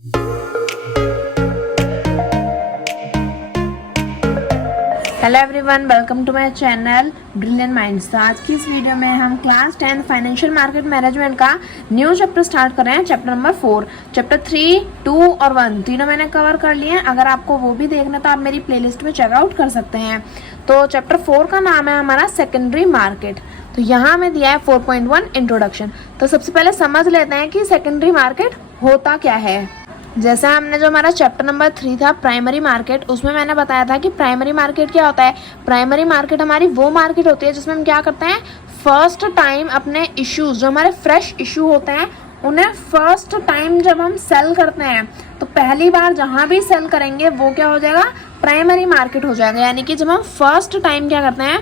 Hello everyone, welcome to my channel brilliant minds. आज की इस वीडियो में हम क्लास 10 फाइनेंशियल मार्केट मैनेजमेंट का न्यू चैप्टर स्टार्ट कर रहे हैं। चैप्टर नंबर 4, चैप्टर 3, 2 और 1 तीनों मैंने कवर कर लिए हैं। अगर आपको वो भी देखना तो आप मेरी प्लेलिस्ट में चेकआउट कर सकते हैं। तो चैप्टर 4 का नाम है हमारा सेकेंडरी मार्केट। तो यहाँ हमें दिया है 4.1 इंट्रोडक्शन। तो सबसे पहले समझ लेते हैं कि सेकेंडरी मार्केट होता क्या है। जैसा हमने जो हमारा चैप्टर नंबर 3 था प्राइमरी मार्केट, उसमें मैंने बताया था कि प्राइमरी मार्केट क्या होता है। प्राइमरी मार्केट हमारी वो मार्केट होती है जिसमें हम क्या करते हैं, फर्स्ट टाइम अपने इश्यूज जो हमारे फ्रेश इशू होते हैं उन्हें फर्स्ट टाइम जब हम सेल करते हैं तो पहली बार जहाँ भी सेल करेंगे वो क्या हो जाएगा, प्राइमरी मार्केट हो जाएगा। यानी कि जब हम फर्स्ट टाइम क्या करते हैं,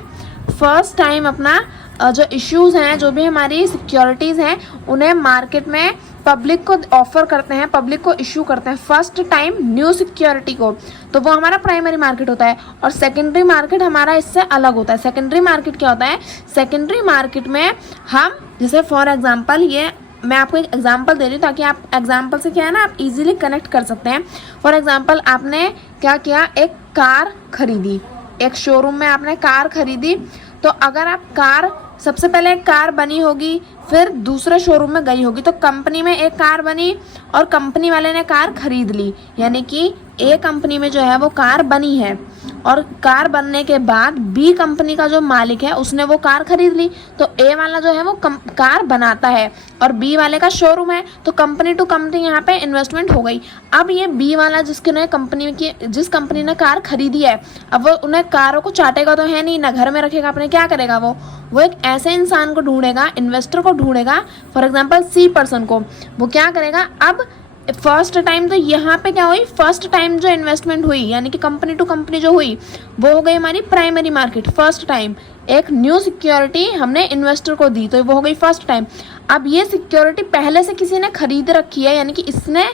फर्स्ट टाइम अपना जो इश्यूज हैं, जो भी हमारी सिक्योरिटीज़ हैं, उन्हें मार्केट में पब्लिक को ऑफर करते हैं, पब्लिक को इशू करते हैं फर्स्ट टाइम न्यू सिक्योरिटी को, तो वो हमारा प्राइमरी मार्केट होता है। और सेकेंडरी मार्केट हमारा इससे अलग होता है। सेकेंडरी मार्केट क्या होता है, सेकेंडरी मार्केट में हम जैसे फॉर एग्जांपल, ये मैं आपको एक एग्जांपल दे रही हूँ ताकि आप एग्जांपल से क्या है ना, आप इजीली कनेक्ट कर सकते हैं। फॉर एग्जांपल आपने क्या किया, एक कार खरीदी, एक शोरूम में आपने कार खरीदी। तो अगर आप कार, सबसे पहले एक कार बनी होगी, फिर दूसरे शोरूम में गई होगी, तो कंपनी में एक कार बनी और कंपनी वाले ने कार खरीद ली। यानी कि ए कंपनी में जो है वो कार बनी है और कार बनने के बाद बी कंपनी का जो मालिक है उसने वो कार खरीद ली। तो ए वाला जो है वो कार बनाता है और बी वाले का शोरूम है, तो कंपनी टू कंपनी यहाँ पे इन्वेस्टमेंट हो गई। अब ये बी वाला जिस कंपनी ने कार खरीदी है, अब वो उन्हें कारों को चाटेगा तो है नहीं ना, घर में रखेगा अपने, क्या करेगा वो एक ऐसे इंसान को ढूंढेगा, इन्वेस्टर को ढूंढेगा, फॉर एग्जाम्पल सी पर्सन को। वो क्या करेगा, अब फर्स्ट टाइम तो यहाँ पे क्या हुई, फर्स्ट टाइम जो इन्वेस्टमेंट हुई यानी कि कंपनी टू कंपनी जो हुई वो हो गई हमारी प्राइमरी मार्केट। फर्स्ट टाइम एक न्यू सिक्योरिटी हमने इन्वेस्टर को दी तो वो हो गई फर्स्ट टाइम। अब ये सिक्योरिटी पहले से किसी ने खरीद रखी है, यानी कि इसने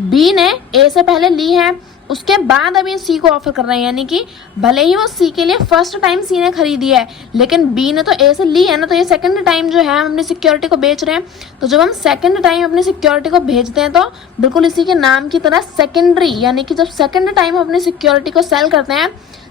बी ने ए से पहले ली है, उसके बाद अब ये सी को ऑफर कर रहे हैं। यानी कि भले ही वो सी के लिए फर्स्ट टाइम सी ने खरीदी है लेकिन बी ने तो ए से ली है ना, तो ये सेकंड टाइम जो है हम अपनी सिक्योरिटी को बेच रहे हैं। तो जब हम सेकंड टाइम अपनी सिक्योरिटी को भेजते हैं तो बिल्कुल इसी के नाम की तरह सेकेंडरी, यानी कि जब सेकंड टाइम अपनी सिक्योरिटी को सेल करते हैं,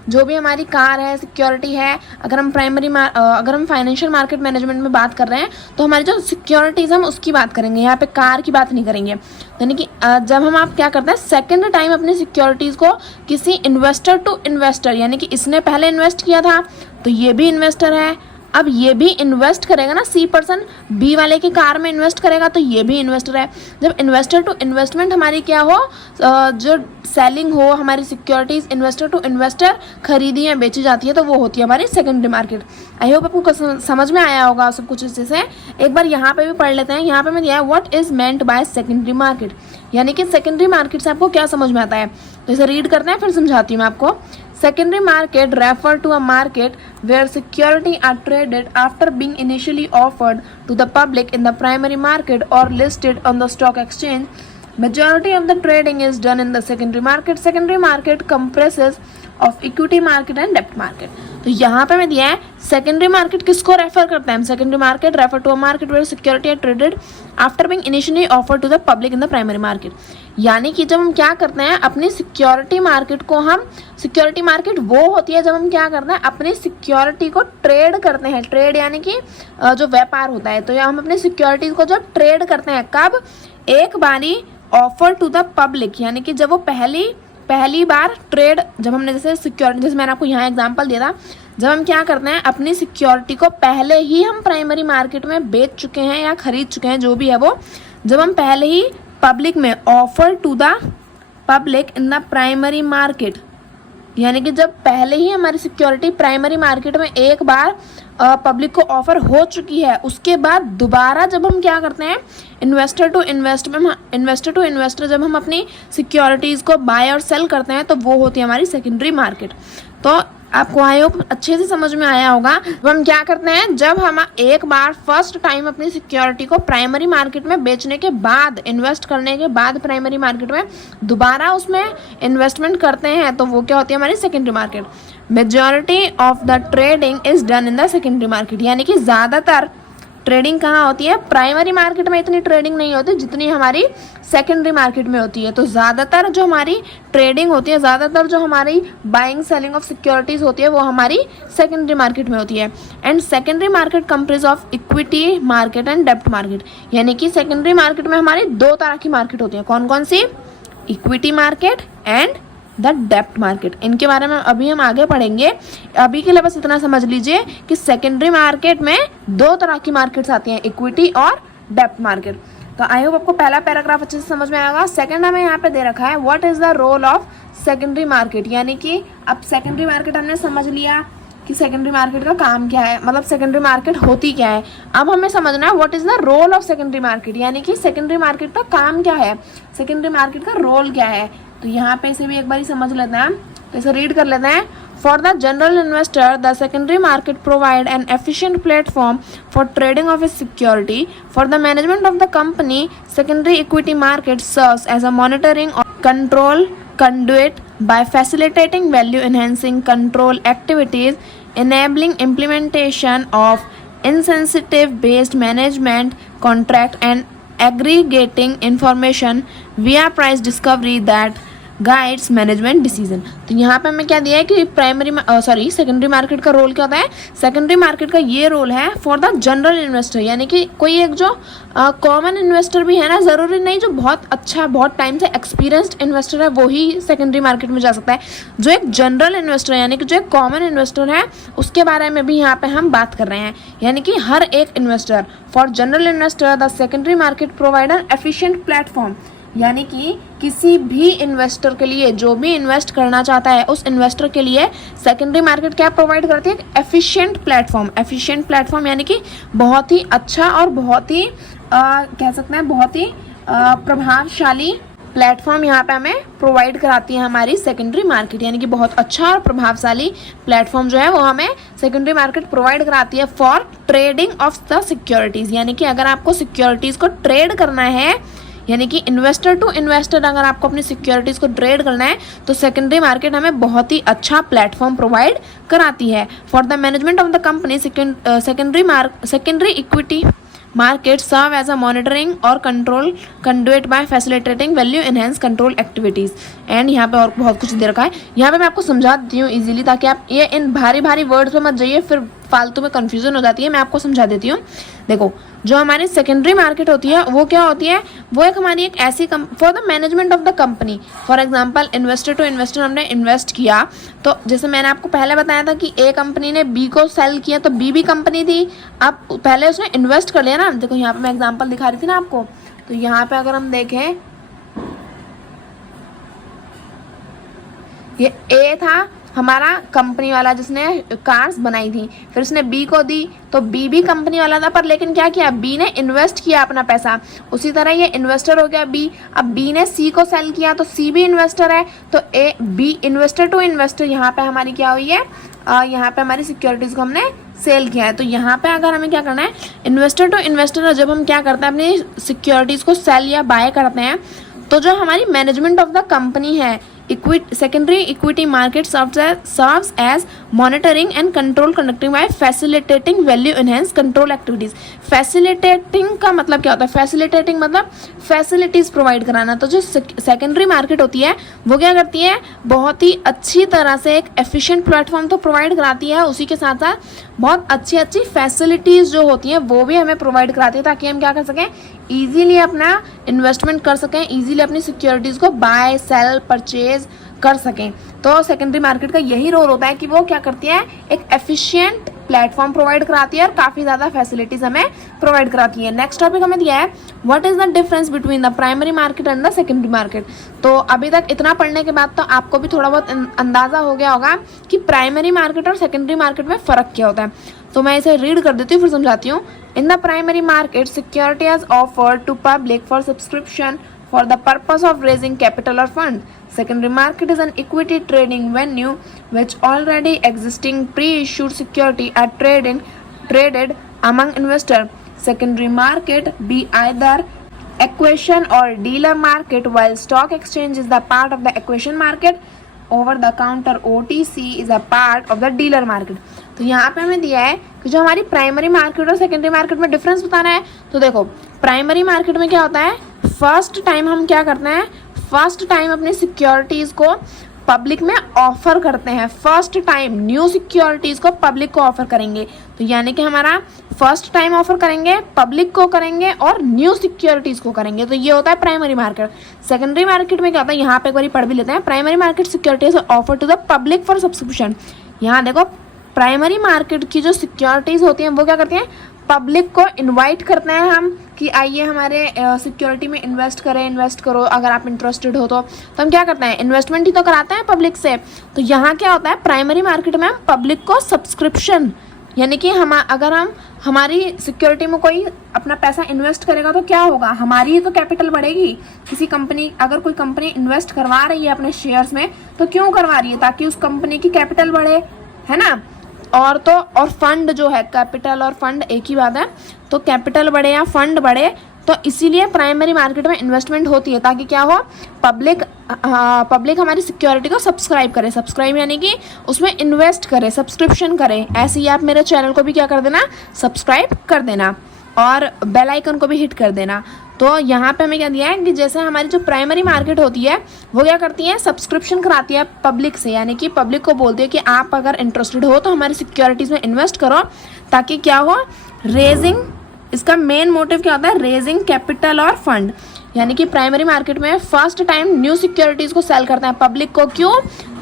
जो भी हमारी कार है, सिक्योरिटी है, अगर हम फाइनेंशियल मार्केट मैनेजमेंट में बात कर रहे हैं तो हमारी जो सिक्योरिटीज हम उसकी बात करेंगे, यहाँ पे कार की बात नहीं करेंगे। यानी कि जब हम आप क्या करते हैं, सेकंड टाइम अपनी सिक्योरिटीज को किसी इन्वेस्टर टू इन्वेस्टर, यानी कि इसने पहले इन्वेस्ट किया था तो ये भी इन्वेस्टर है, अब ये भी इन्वेस्ट करेगा ना, सी पर्सन बी वाले की कार में इन्वेस्ट करेगा तो ये भी इन्वेस्टर है। जब इन्वेस्टर टू इन्वेस्टमेंट हमारी क्या हो, जो सेलिंग हो, हमारी सिक्योरिटीज इन्वेस्टर टू इन्वेस्टर खरीदी या बेची जाती है, तो वो होती है हमारी सेकेंडरी मार्केट। आई होप आपको समझ में आया होगा सब कुछ अच्छे से। एक बार यहाँ पे भी पढ़ लेते हैं। यहाँ पे मैं दिया है what is meant by secondary market, यानी कि सेकेंडरी मार्केट से आपको क्या समझ में आता है। तो इसे रीड करते हैं फिर समझाती हूँ मैं आपको। Secondary market refer to a market where securities are traded after being initially offered to the public in the primary market or listed on the stock exchange. Majority of the trading is done in the secondary market. Secondary market comprises of equity market and debt market. तो यहाँ पे मैं दिया है secondary market किसको refer करते हैं, secondary market refer to a market where security are traded after being initially offered to the public in the primary market. यानी कि जब हम क्या करते हैं, अपनी सिक्योरिटी मार्केट को हम, सिक्योरिटी मार्केट वो होती है जब हम क्या करते हैं, अपनी सिक्योरिटी को ट्रेड करते हैं। ट्रेड यानी कि जो व्यापार होता है, तो हम अपनी सिक्योरिटी को जो ट्रेड करते हैं, कब, एक बारी ऑफर टू द पब्लिक, यानी कि जब वो पहली बार ट्रेड, जब हमने जैसे सिक्योरिटी, जैसे मैंने आपको यहाँ एग्जांपल दिया था, जब हम क्या करते हैं, अपनी सिक्योरिटी को पहले ही हम प्राइमरी मार्केट में बेच चुके हैं या खरीद चुके हैं, जो भी है वो, जब हम पहले ही पब्लिक में offer to the public in the primary market, यानी कि जब पहले ही हमारी सिक्योरिटी प्राइमरी मार्केट में एक बार पब्लिक को ऑफर हो चुकी है, उसके बाद दोबारा जब हम क्या करते हैं, इन्वेस्टर टू इन्वेस्टर जब हम अपनी सिक्योरिटीज़ को बाय और सेल करते हैं, तो वो होती है हमारी सेकेंडरी मार्केट। तो आपको आई होप अच्छे से समझ में आया होगा। तो हम क्या करते हैं, जब हम एक बार फर्स्ट टाइम अपनी सिक्योरिटी को प्राइमरी मार्केट में बेचने के बाद, इन्वेस्ट करने के बाद प्राइमरी मार्केट में दोबारा उसमें इन्वेस्टमेंट करते हैं, तो वो क्या होती है हमारी secondary market. Majority of the trading is done in the secondary market, यानी कि ज़्यादातर ट्रेडिंग कहाँ होती है, प्राइमरी मार्केट में इतनी ट्रेडिंग नहीं होती जितनी हमारी सेकेंडरी मार्केट में होती है। तो ज़्यादातर जो हमारी ट्रेडिंग होती है, ज़्यादातर जो हमारी बाइंग सेलिंग ऑफ सिक्योरिटीज़ होती है वो हमारी सेकेंडरी मार्केट में होती है। And secondary market comprise of equity market and डेब्ट मार्केट, यानी कि सेकेंडरी मार्केट में हमारी दो तरह की मार्केट होती है। कौन कौन सी, इक्विटी मार्केट एंड द डेब्ट मार्केट। इनके बारे में अभी हम आगे पढ़ेंगे। अभी के लिए बस इतना समझ लीजिए कि सेकेंडरी मार्केट में दो तरह की मार्केट्स आती हैं, इक्विटी और डेब्ट मार्केट। तो आई होप आपको पहला पैराग्राफ अच्छे से समझ में आएगा। सेकंड हमें यहाँ पे दे रखा है what is the role of secondary market, यानी कि अब सेकेंडरी मार्केट हमने समझ लिया कि सेकेंडरी मार्केट का काम क्या है, मतलब सेकेंडरी मार्केट होती क्या है। अब हमें समझना है what is the role of secondary market, यानी कि सेकेंडरी मार्केट का काम क्या है, सेकेंडरी मार्केट का रोल क्या है। तो यहाँ पे इसे भी एक बार समझ लेते हैं, तो इसे रीड कर लेते हैं। For the general investor, the secondary market provide an efficient platform for trading of his security. For the management of the company, secondary equity market serves as a monitoring or control conduit by facilitating value-enhancing control activities, enabling implementation of incentive-based management contract and aggregating information via price discovery that guides management decision. तो यहाँ पे हमें क्या दिया है कि secondary market का role क्या होता है। सेकेंडरी मार्केट का ये रोल है फॉर द जनरल इन्वेस्टर, यानी कि कोई एक जो कॉमन इन्वेस्टर भी है ना, ज़रूरी नहीं जो बहुत अच्छा बहुत टाइम से एक्सपीरियंस्ड इन्वेस्टर है वो ही सेकेंडरी मार्केट में जा सकता है। जो एक जनरल इन्वेस्टर है, यानी कि जो एक कॉमन इन्वेस्टर है, उसके बारे में भी यहाँ पे हम बात कर रहे हैं। यानी कि हर एक investor, for general investor the secondary market provide an efficient platform, यानी कि किसी भी इन्वेस्टर के लिए, जो भी इन्वेस्ट करना चाहता है उस इन्वेस्टर के लिए सेकेंडरी मार्केट क्या प्रोवाइड करती है, एफिशिएंट प्लेटफॉर्म। एफिशिएंट प्लेटफॉर्म यानी कि बहुत ही अच्छा और बहुत ही कह सकते हैं बहुत ही प्रभावशाली प्लेटफॉर्म यहाँ पे हमें प्रोवाइड कराती है हमारी सेकेंडरी मार्केट, यानी कि बहुत अच्छा और प्रभावशाली प्लेटफॉर्म जो है वो हमें सेकेंडरी मार्केट प्रोवाइड कराती है for trading of the securities. यानी कि अगर आपको सिक्योरिटीज़ को ट्रेड करना है, यानी कि इन्वेस्टर टू इन्वेस्टर अगर आपको अपनी सिक्योरिटीज़ को ट्रेड करना है तो सेकेंडरी मार्केट हमें बहुत ही अच्छा प्लेटफॉर्म प्रोवाइड कराती है। For the management of the company secondary equity market serve as a monitoring और control conduit by facilitating value enhance control activities. And यहाँ पे और बहुत कुछ दे रखा है, यहाँ पे मैं आपको समझा देती हूँ इजीली, ताकि आप ये इन भारी भारी वर्ड्स पे मत जाइए, फिर फालतू में कन्फ्यूजन हो जाती है। मैं आपको समझा देती हूँ। देखो, जो हमारी सेकेंडरी मार्केट होती है वो क्या होती है, वो एक हमारी एक ऐसी for the management of the company. For example investor to investor हमने इन्वेस्ट किया, तो जैसे मैंने आपको पहले बताया था कि ए कंपनी ने बी को सेल किया, तो बी भी कंपनी थी, अब पहले उसने इन्वेस्ट कर लिया ना। देखो यहाँ पे मैं एग्जाम्पल दिखा रही थी ना आपको, तो यहाँ पे अगर हम देखें, ये ए था हमारा कंपनी वाला जिसने कार्स बनाई थी, फिर उसने बी को दी, तो बी भी कंपनी वाला था, पर लेकिन क्या किया, बी ने इन्वेस्ट किया अपना पैसा। उसी तरह ये इन्वेस्टर हो गया बी, अब बी ने सी को सेल किया, तो सी भी इन्वेस्टर है, तो A B investor to investor यहाँ पे हमारी क्या हुई है, यहाँ पे हमारी सिक्योरिटीज़ को हमने सेल किया है। तो यहाँ पे अगर हमें क्या करना है, इन्वेस्टर टू इन्वेस्टर जब हम क्या करते हैं अपनी सिक्योरिटीज़ को सेल या बाय करते हैं, तो जो हमारी मैनेजमेंट ऑफ द कंपनी है, secondary equity market serves as monitoring and control conducting by facilitating value enhance control activities। facilitating का मतलब क्या होता है, facilitating मतलब facilities provide कराना। तो जो secondary market होती है वो क्या करती है, बहुत ही अच्छी तरह से एक efficient platform तो provide कराती है, उसी के साथ साथ बहुत अच्छी अच्छी facilities जो होती हैं वो भी हमें provide कराती है, ताकि हम क्या कर सकें, ईजीली अपना इन्वेस्टमेंट कर सकें, ईजीली अपनी सिक्योरिटीज़ को बाय सेल परचेज कर सकें। तो सेकेंडरी मार्केट का यही रोल होता है कि वो क्या करती है, एक एफिशिएंट प्लेटफॉर्म प्रोवाइड कराती है और काफ़ी ज़्यादा फैसिलिटीज़ हमें प्रोवाइड कराती है। नेक्स्ट टॉपिक हमें दिया है what is the difference between the primary market and the secondary market. तो अभी तक इतना पढ़ने के बाद तो आपको भी थोड़ा बहुत अंदाज़ा हो गया होगा कि प्राइमरी मार्केट और सेकेंडरी मार्केट में फ़र्क क्या होता है। तो मैं इसे रीड कर देती हूँ फिर समझाती हूँ। In the primary market, security is offered to public for subscription for the purpose of raising capital or fund. Secondary market is an equity trading venue which already existing pre-issued security are traded among investors. Secondary market be either acquisition or dealer market, while stock exchange is the part of the acquisition market. Over the counter OTC is a part of the dealer market. तो यहाँ पे हमें दिया है कि जो हमारी primary market और सेकेंडरी मार्केट में डिफरेंस बताना है। तो देखो प्राइमरी मार्केट में क्या होता है, फर्स्ट टाइम हम क्या करते हैं, फर्स्ट टाइम अपनी सिक्योरिटीज़ को पब्लिक में ऑफर करते हैं। फर्स्ट टाइम न्यू सिक्योरिटीज़ को पब्लिक को ऑफर करेंगे, तो यानी कि हमारा फर्स्ट टाइम ऑफर करेंगे, पब्लिक को करेंगे और न्यू सिक्योरिटीज़ को करेंगे, तो ये होता है प्राइमरी मार्केट। सेकेंडरी मार्केट में क्या होता है, यहाँ पे एक बार पढ़ भी लेते हैं। Primary market securities offer to the public for subscription. यहाँ देखो प्राइमरी मार्केट की जो सिक्योरिटीज़ होती हैं वो क्या करती हैं, पब्लिक को इनवाइट करते हैं हम कि आइए हमारे सिक्योरिटी में इन्वेस्ट करें, इन्वेस्ट करो अगर आप इंटरेस्टेड हो। तो हम क्या करते हैं, इन्वेस्टमेंट ही तो कराते हैं पब्लिक से। तो यहाँ क्या होता है, प्राइमरी मार्केट में हम पब्लिक को सब्सक्रिप्शन, यानी कि अगर हम हमारी सिक्योरिटी में कोई अपना पैसा इन्वेस्ट करेगा तो क्या होगा, हमारी तो कैपिटल बढ़ेगी। किसी कंपनी, अगर कोई कंपनी इन्वेस्ट करवा रही है अपने शेयर्स में तो क्यों करवा रही है, ताकि उस कंपनी की कैपिटल बढ़े, है ना। और फंड जो है, कैपिटल और फंड एक ही बात है, तो कैपिटल बढ़े या फंड बढ़े, तो इसीलिए प्राइमरी मार्केट में इन्वेस्टमेंट होती है, ताकि क्या हो, पब्लिक हमारी सिक्योरिटी को सब्सक्राइब करे। सब्सक्राइब यानी कि उसमें इन्वेस्ट करे, सब्सक्रिप्शन करे। ऐसे ही आप मेरे चैनल को भी क्या कर देना, सब्सक्राइब कर देना और बेल आइकन को भी हिट कर देना। तो यहाँ पे हमें क्या दिया है कि जैसे हमारी जो प्राइमरी मार्केट होती है वो क्या करती है, सब्सक्रिप्शन कराती है पब्लिक से, यानी कि पब्लिक को बोलती है कि आप अगर इंटरेस्टेड हो तो हमारी सिक्योरिटीज़ में इन्वेस्ट करो, ताकि क्या हो, रेजिंग, इसका मेन मोटिव क्या होता है, रेजिंग कैपिटल और फंड। यानी कि प्राइमरी मार्केट में फर्स्ट टाइम न्यू सिक्योरिटीज़ को सेल करते हैं पब्लिक को, क्यों,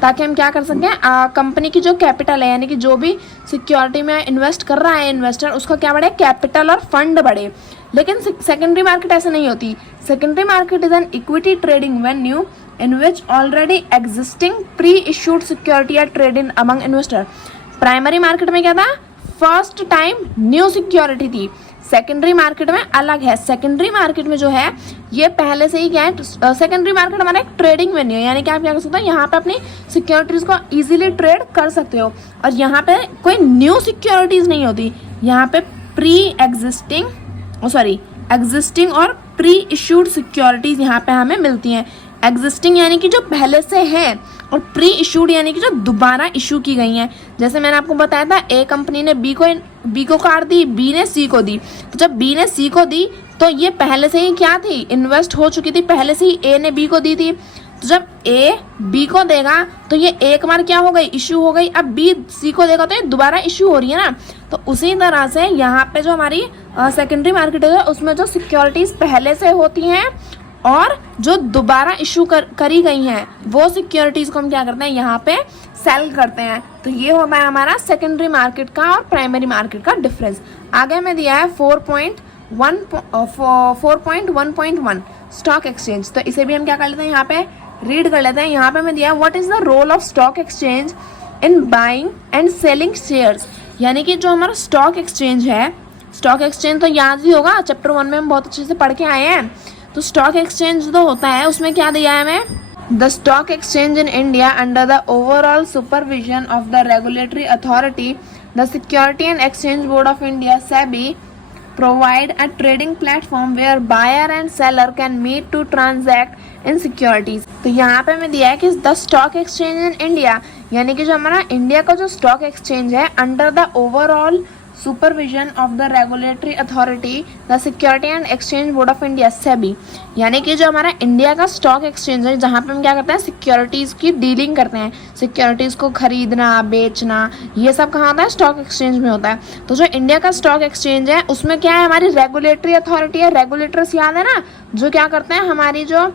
ताकि हम क्या कर सकें, कंपनी की जो कैपिटल है, यानी कि जो भी सिक्योरिटी में इन्वेस्ट कर रहा है इन्वेस्टर, उसका क्या बढ़े, कैपिटल और फंड बढ़े। लेकिन सेकेंडरी मार्केट ऐसे नहीं होती। Secondary market is an equity trading venue in which already existing pre issued security are traded among investor. Primary market में क्या था, फर्स्ट टाइम न्यू सिक्योरिटी थी। सेकेंडरी मार्केट में अलग है। सेकेंडरी मार्केट में जो है ये पहले से ही क्या है, सेकेंडरी मार्केट हमारा एक ट्रेडिंग वेन्यू है, यानी कि आप क्या कर सकते हो, यहाँ पे अपनी सिक्योरिटीज को इजीली ट्रेड कर सकते हो। और यहाँ पे कोई न्यू सिक्योरिटीज नहीं होती, यहाँ पे एग्जिस्टिंग और प्री इशूड सिक्योरिटीज यहाँ पे हमें मिलती हैं। एग्जिस्टिंग यानी कि जो पहले से है, और प्री इशूड यानी कि जो दोबारा इशू की गई हैं। जैसे मैंने आपको बताया था, ए कंपनी ने बी को कार दी, बी ने सी को दी। तो जब बी ने सी को दी तो ये पहले से ही क्या थी, इन्वेस्ट हो चुकी थी, पहले से ही ए ने बी को दी थी। तो जब ए बी को देगा तो ये एक बार क्या हो गई, इशू हो गई। अब बी सी को देगा तो ये दोबारा इशू हो रही है ना। तो उसी तरह से यहाँ पे जो हमारी सेकेंडरी मार्केट है उसमें जो सिक्योरिटीज पहले से होती हैं और जो दोबारा इशू करी गई हैं वो सिक्योरिटीज को हम क्या करते हैं, यहाँ पे सेल करते हैं। तो ये होता है हमारा सेकेंडरी मार्केट का और प्राइमरी मार्केट का डिफरेंस। आगे में दिया है 4.1.1 स्टॉक एक्सचेंज। तो इसे भी हम क्या कर लेते हैं, यहाँ पे रीड कर लेते हैं। यहाँ पे मैं दिया what is the role of stock exchange in buying and selling shares. यानी कि जो हमारा स्टॉक एक्सचेंज है, स्टॉक एक्सचेंज तो याद ही होगा, चैप्टर 1 में हम बहुत अच्छे से पढ़ के आए हैं। तो स्टॉक एक्सचेंज जो होता है उसमें क्या दिया है हमें, the stock exchange in India under the overall supervision of the regulatory authority the security and exchange board of India SEBI provide a trading platform where buyer and seller can meet to transact in securities। तो यहाँ पे मैं दिया है कि the stock exchange in India, यानी कि जो हमारा इंडिया का जो स्टॉक एक्सचेंज है under the overall supervision of the regulatory authority the security and exchange board of India SEBI. यानी कि जो हमारा इंडिया का स्टॉक एक्सचेंज है जहाँ पे हम क्या करते हैं, सिक्योरिटीज़ की डीलिंग करते हैं, सिक्योरिटीज़ को खरीदना बेचना, ये सब कहाँ होता है, स्टॉक एक्सचेंज में होता है। तो जो इंडिया का स्टॉक एक्सचेंज है उसमें क्या है, हमारी रेगुलेटरी अथॉरिटी है। रेगुलेटर्स याद है ना, जो क्या करते हैं, हमारी जो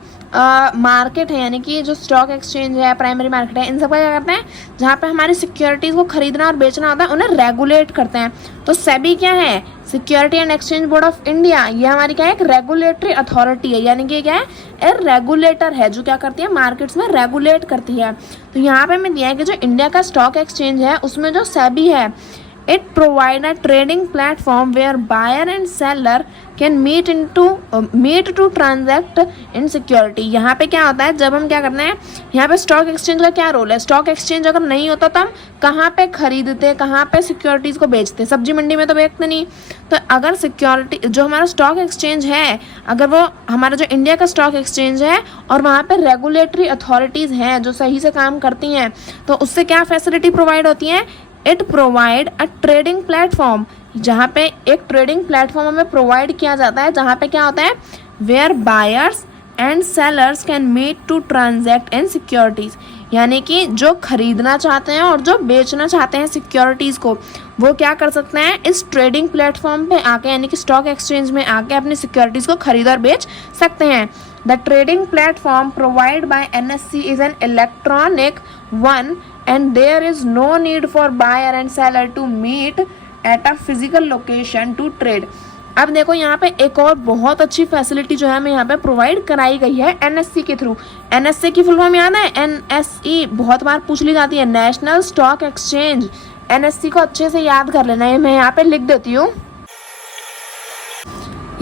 मार्केट है, यानी कि जो स्टॉक एक्सचेंज है, प्राइमरी मार्केट है, इन सब का क्या करते हैं, जहाँ पे हमारी सिक्योरिटीज़ को खरीदना और बेचना होता है उन्हें रेगुलेट करते हैं। तो सेबी क्या है, security and exchange board of India, ये हमारी क्या है, एक रेगुलेटरी अथॉरिटी है, यानी कि क्या है, एक रेगुलेटर है जो क्या करती है, मार्केट्स में रेगुलेट करती है। तो यहाँ पे मैं दिया है कि जो इंडिया का स्टॉक एक्सचेंज है उसमें जो सेबी है, it provide a trading platform where buyer and seller can meet to transact in security। यहाँ पे क्या होता है, जब हम क्या करते हैं, यहाँ पे स्टॉक एक्सचेंज का क्या रोल है, स्टॉक एक्सचेंज अगर नहीं होता तो हम कहाँ पे खरीदते, कहाँ पे सिक्योरिटीज़ को बेचते, सब्जी मंडी में तो बेचते नहीं। तो अगर सिक्योरिटी जो हमारा स्टॉक एक्सचेंज है, अगर वो हमारा जो इंडिया का स्टॉक एक्सचेंज है और वहाँ पे रेगुलेटरी अथॉरिटीज़ हैं जो सही से काम करती हैं, तो उससे क्या फैसिलिटी प्रोवाइड होती हैं, it provide a trading platform, जहाँ पे एक ट्रेडिंग प्लेटफॉर्म हमें प्रोवाइड किया जाता है, जहाँ पे क्या होता है, where buyers and sellers can meet to transact in securities, यानी कि जो खरीदना चाहते हैं और जो बेचना चाहते हैं सिक्योरिटीज़ को, वो क्या कर सकते हैं, इस ट्रेडिंग प्लेटफॉर्म पे आके यानी कि स्टॉक एक्सचेंज में आके अपनी सिक्योरिटीज़ को खरीद और बेच सकते हैं। The trading platform provide by NSE is an electronic one and there is no need for buyer and seller to meet at a physical location to trade. अब देखो यहाँ पे एक और बहुत अच्छी फैसिलिटी जो है हमें यहाँ पे प्रोवाइड कराई गई है NSE के थ्रू। NSE की फुल फॉर्म याद है, NSE बहुत बार पूछ ली जाती है, नेशनल स्टॉक एक्सचेंज। NSE को अच्छे से याद कर लेना है, मैं यहाँ पे लिख देती हूँ।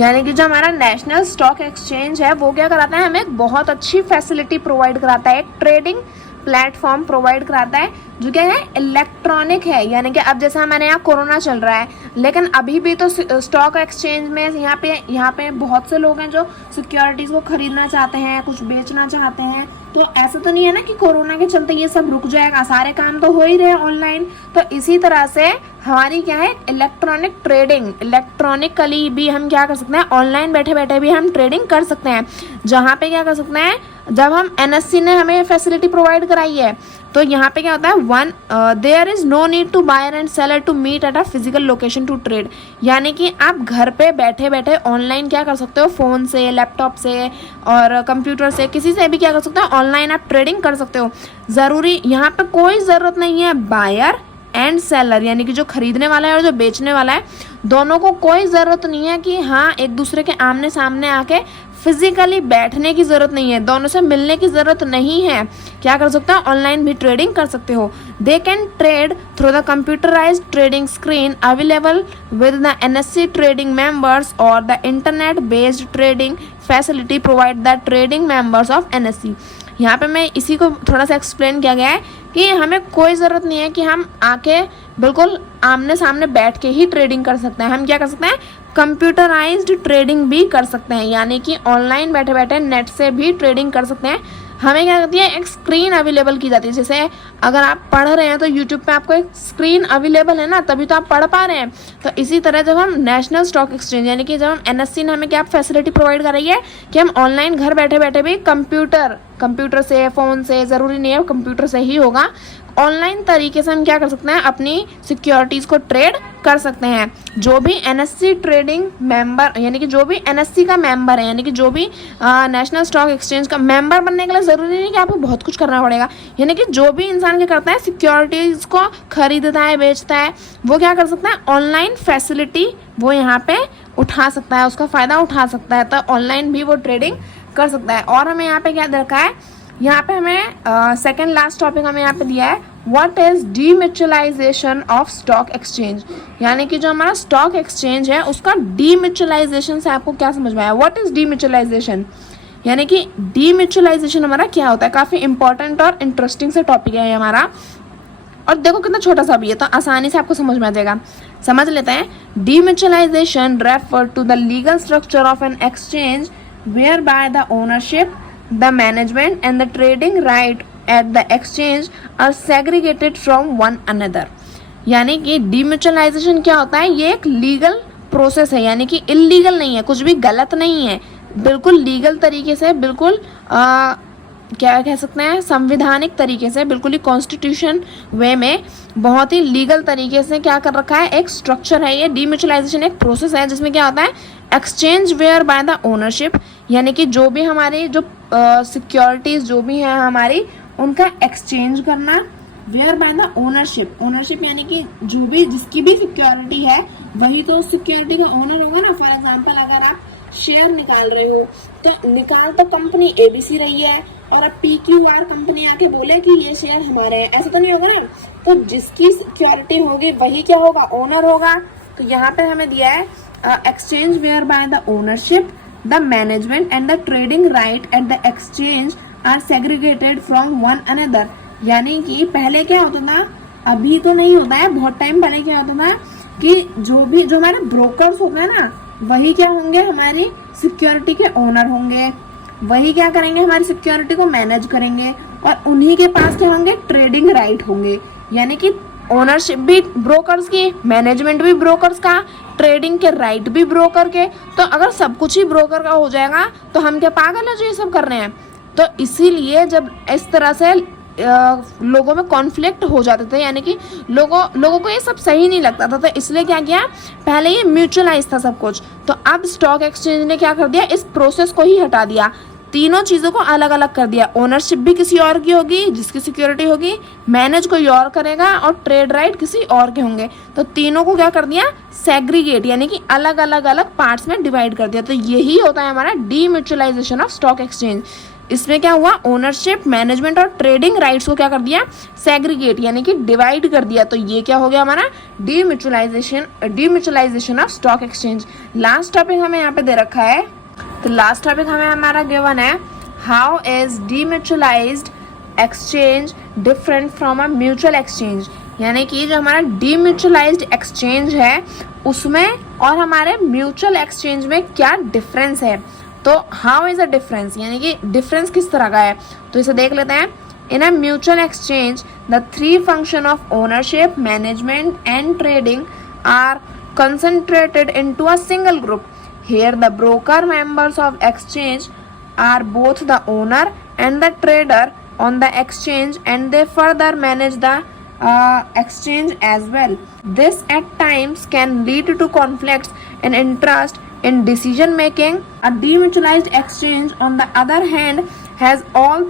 यानी कि जो हमारा नेशनल स्टॉक एक्सचेंज है वो क्या कराता है, हमें एक बहुत अच्छी फैसिलिटी प्रोवाइड कराता है, एक ट्रेडिंग प्लेटफॉर्म प्रोवाइड कराता है जो क्या है, इलेक्ट्रॉनिक है। यानी कि अब जैसे हमारे यहाँ कोरोना चल रहा है, लेकिन अभी भी तो स्टॉक एक्सचेंज में यहाँ पे बहुत से लोग हैं जो सिक्योरिटीज़ को खरीदना चाहते हैं, कुछ बेचना चाहते हैं। तो ऐसा तो नहीं है ना कि कोरोना के चलते ये सब रुक जाएगा, सारे काम तो हो ही रहे ऑनलाइन। तो इसी तरह से हमारी क्या है, इलेक्ट्रॉनिक ट्रेडिंग, इलेक्ट्रॉनिकली भी हम क्या कर सकते हैं, ऑनलाइन बैठे बैठे भी हम ट्रेडिंग कर सकते हैं। जहाँ पे क्या कर सकते हैं, जब हम NSE ने हमें फैसिलिटी प्रोवाइड कराई है, तो यहाँ पे क्या होता है, there is no need to buyer and seller to meet at a physical location to trade, यानी कि आप घर पे बैठे बैठे ऑनलाइन क्या कर सकते हो, फ़ोन से, लैपटॉप से और कंप्यूटर से, किसी से भी क्या कर सकते हो, ऑनलाइन आप ट्रेडिंग कर सकते हो। ज़रूरी यहाँ पे कोई ज़रूरत नहीं है बायर एंड सेलर, यानी कि जो खरीदने वाला है और जो बेचने वाला है, दोनों को कोई ज़रूरत नहीं है कि हाँ एक दूसरे के आमने सामने आके फिजिकली बैठने की ज़रूरत नहीं है, दोनों से मिलने की ज़रूरत नहीं है। क्या कर सकते हो, ऑनलाइन भी ट्रेडिंग कर सकते हो। They can trade through the computerised trading screen available with the NSE trading members और the internet based trading facility provide the trading members of NSE। यहाँ पे मैं इसी को थोड़ा सा एक्सप्लेन किया गया है कि हमें कोई ज़रूरत नहीं है कि हम आके बिल्कुल आमने सामने बैठ के ही ट्रेडिंग कर सकते हैं। हम क्या कर सकते हैं, कंप्यूटराइज्ड ट्रेडिंग भी कर सकते हैं, यानी कि ऑनलाइन बैठे बैठे नेट से भी ट्रेडिंग कर सकते हैं। हमें क्या करती है, एक स्क्रीन अवेलेबल की जाती है। जैसे अगर आप पढ़ रहे हैं तो यूट्यूब पे आपको एक स्क्रीन अवेलेबल है ना, तभी तो आप पढ़ पा रहे हैं। तो इसी तरह जब हम नेशनल स्टॉक एक्सचेंज यानी कि जब हम NSE ने हमें क्या फैसिलिटी प्रोवाइड कराई है कि हम ऑनलाइन घर बैठे बैठे भी कंप्यूटर से, फ़ोन से, ज़रूरी नहीं है कंप्यूटर से ही होगा, ऑनलाइन तरीके से हम क्या कर सकते हैं, अपनी सिक्योरिटीज़ को ट्रेड कर सकते हैं। जो भी NSE ट्रेडिंग मेंबर यानी कि जो भी NSE का मेंबर है, यानी कि जो भी नेशनल स्टॉक एक्सचेंज का मेंबर बनने के लिए ज़रूरी नहीं कि आपको बहुत कुछ करना पड़ेगा, यानी कि जो भी इंसान क्या करता है, सिक्योरिटीज़ को खरीदता है, बेचता है, वो क्या कर सकता है, ऑनलाइन फैसिलिटी वो यहाँ पे उठा सकता है, उसका फ़ायदा उठा सकता है। तो ऑनलाइन भी वो ट्रेडिंग कर सकता है। और हमें यहाँ पे क्या दे रखा है, यहाँ पे हमें सेकेंड लास्ट टॉपिक हमें यहाँ पे दिया है, what is demutualisation of stock exchange, यानी कि जो हमारा स्टॉक एक्सचेंज है उसका डीम्यूचुअलाइजेशन से आपको क्या समझ में आया। व्हाट इज डीम्यूचुअलाइजेशन, यानी कि डीम्यूचुअलाइजेशन हमारा क्या होता है, काफ़ी इंपॉर्टेंट और इंटरेस्टिंग से टॉपिक है ये हमारा। और देखो कितना छोटा सा भी है, तो आसानी से आपको समझ में आ जाएगा। समझ लेते हैं। Demutualisation refer to the legal structure of an exchange where by the ownership, the management and the trading right at the exchange are segregated from one another। यानी कि डीम्यूचुअलाइजेशन क्या होता है, ये एक लीगल प्रोसेस है, यानी कि इलीगल नहीं है, कुछ भी गलत नहीं है, बिल्कुल लीगल तरीके से, बिल्कुल क्या कह सकते हैं, संविधानिक तरीके से, बिल्कुल ही कॉन्स्टिट्यूशन वे में बहुत ही लीगल तरीके से क्या कर रखा है, एक स्ट्रक्चर है। ये डीम्यूचुअलाइजेशन एक प्रोसेस है जिसमें क्या होता है, exchange where by the ownership, यानी कि जो भी हमारी जो सिक्योरिटीज़ जो भी है हमारी, उनका एक्सचेंज करना, where by the ownership, ownership यानी कि जो भी जिसकी भी सिक्योरिटी है वही तो सिक्योरिटी का ओनर होगा ना। फॉर एग्जांपल अगर आप शेयर निकाल रहे हो तो निकाल तो कंपनी ABC रही है और अब PQR कंपनी आके बोले कि ये शेयर हमारे हैं, ऐसा तो नहीं होगा ना। तो जिसकी सिक्योरिटी होगी वही क्या होगा, ओनर होगा। तो यहाँ पे हमें दिया है exchange where by the ownership, the management and the trading right at the exchange are segregated from one another, यानी कि पहले क्या होता था, अभी तो नहीं होता है, बहुत टाइम पहले क्या होता था कि जो हमारे ब्रोकर्स होते हैं ना, वही क्या होंगे, हमारी सिक्योरिटी के ओनर होंगे, वही क्या करेंगे, हमारी सिक्योरिटी को मैनेज करेंगे, और उन्हीं के पास क्या होंगे, ट्रेडिंग राइट होंगे। यानी कि ओनरशिप भी ब्रोकर्स की, मैनेजमेंट भी ब्रोकर्स का, ट्रेडिंग के राइट भी ब्रोकर के। तो अगर सब कुछ ही ब्रोकर का हो जाएगा तो हम क्या पागल है जो ये सब कर रहे हैं। तो इसीलिए जब इस तरह से लोगों में कॉन्फ्लिक्ट हो जाते थे, यानी कि लोगों को ये सब सही नहीं लगता था, तो इसलिए क्या किया, पहले ये म्यूचुअलाइज था सब कुछ। तो अब स्टॉक एक्सचेंज ने क्या कर दिया, इस प्रोसेस को ही हटा दिया, तीनों चीज़ों को अलग अलग कर दिया। ओनरशिप भी किसी और की होगी जिसकी सिक्योरिटी होगी, मैनेज कोई और करेगा और ट्रेड राइट किसी और के होंगे। तो तीनों को क्या कर दिया, सेग्रीगेट, यानी कि अलग अलग अलग पार्ट्स में डिवाइड कर दिया। तो यही होता है हमारा डीम्यूचुअलाइजेशन ऑफ स्टॉक एक्सचेंज। इसमें क्या हुआ, ओनरशिप, मैनेजमेंट और ट्रेडिंग राइट्स को क्या कर दिया, सेग्रीगेट, यानी कि डिवाइड कर दिया। तो ये क्या हो गया हमारा demutualisation of stock exchange. Last topic हमें यहाँ पे दे रखा है, तो लास्ट टॉपिक हमें हमारा गिवन है, how is demutualised exchange different from a mutual exchange. यानी कि जो हमारा डीम्यूचुअलाइज्ड एक्सचेंज है उसमें और हमारे म्यूचुअल एक्सचेंज में क्या डिफरेंस है। तो हाउ इज अ डिफरेंस, यानी कि डिफरेंस किस तरह का है, तो इसे देख लेते हैं। In a mutual exchange the three function of ownership, management and trading are concentrated into a single group. Here the broker members of exchange are both the owner and the trader on the exchange, and they further manage the exchange as well. This at times can lead to conflicts and interest in decision making. A demutualized exchange on the other hand has all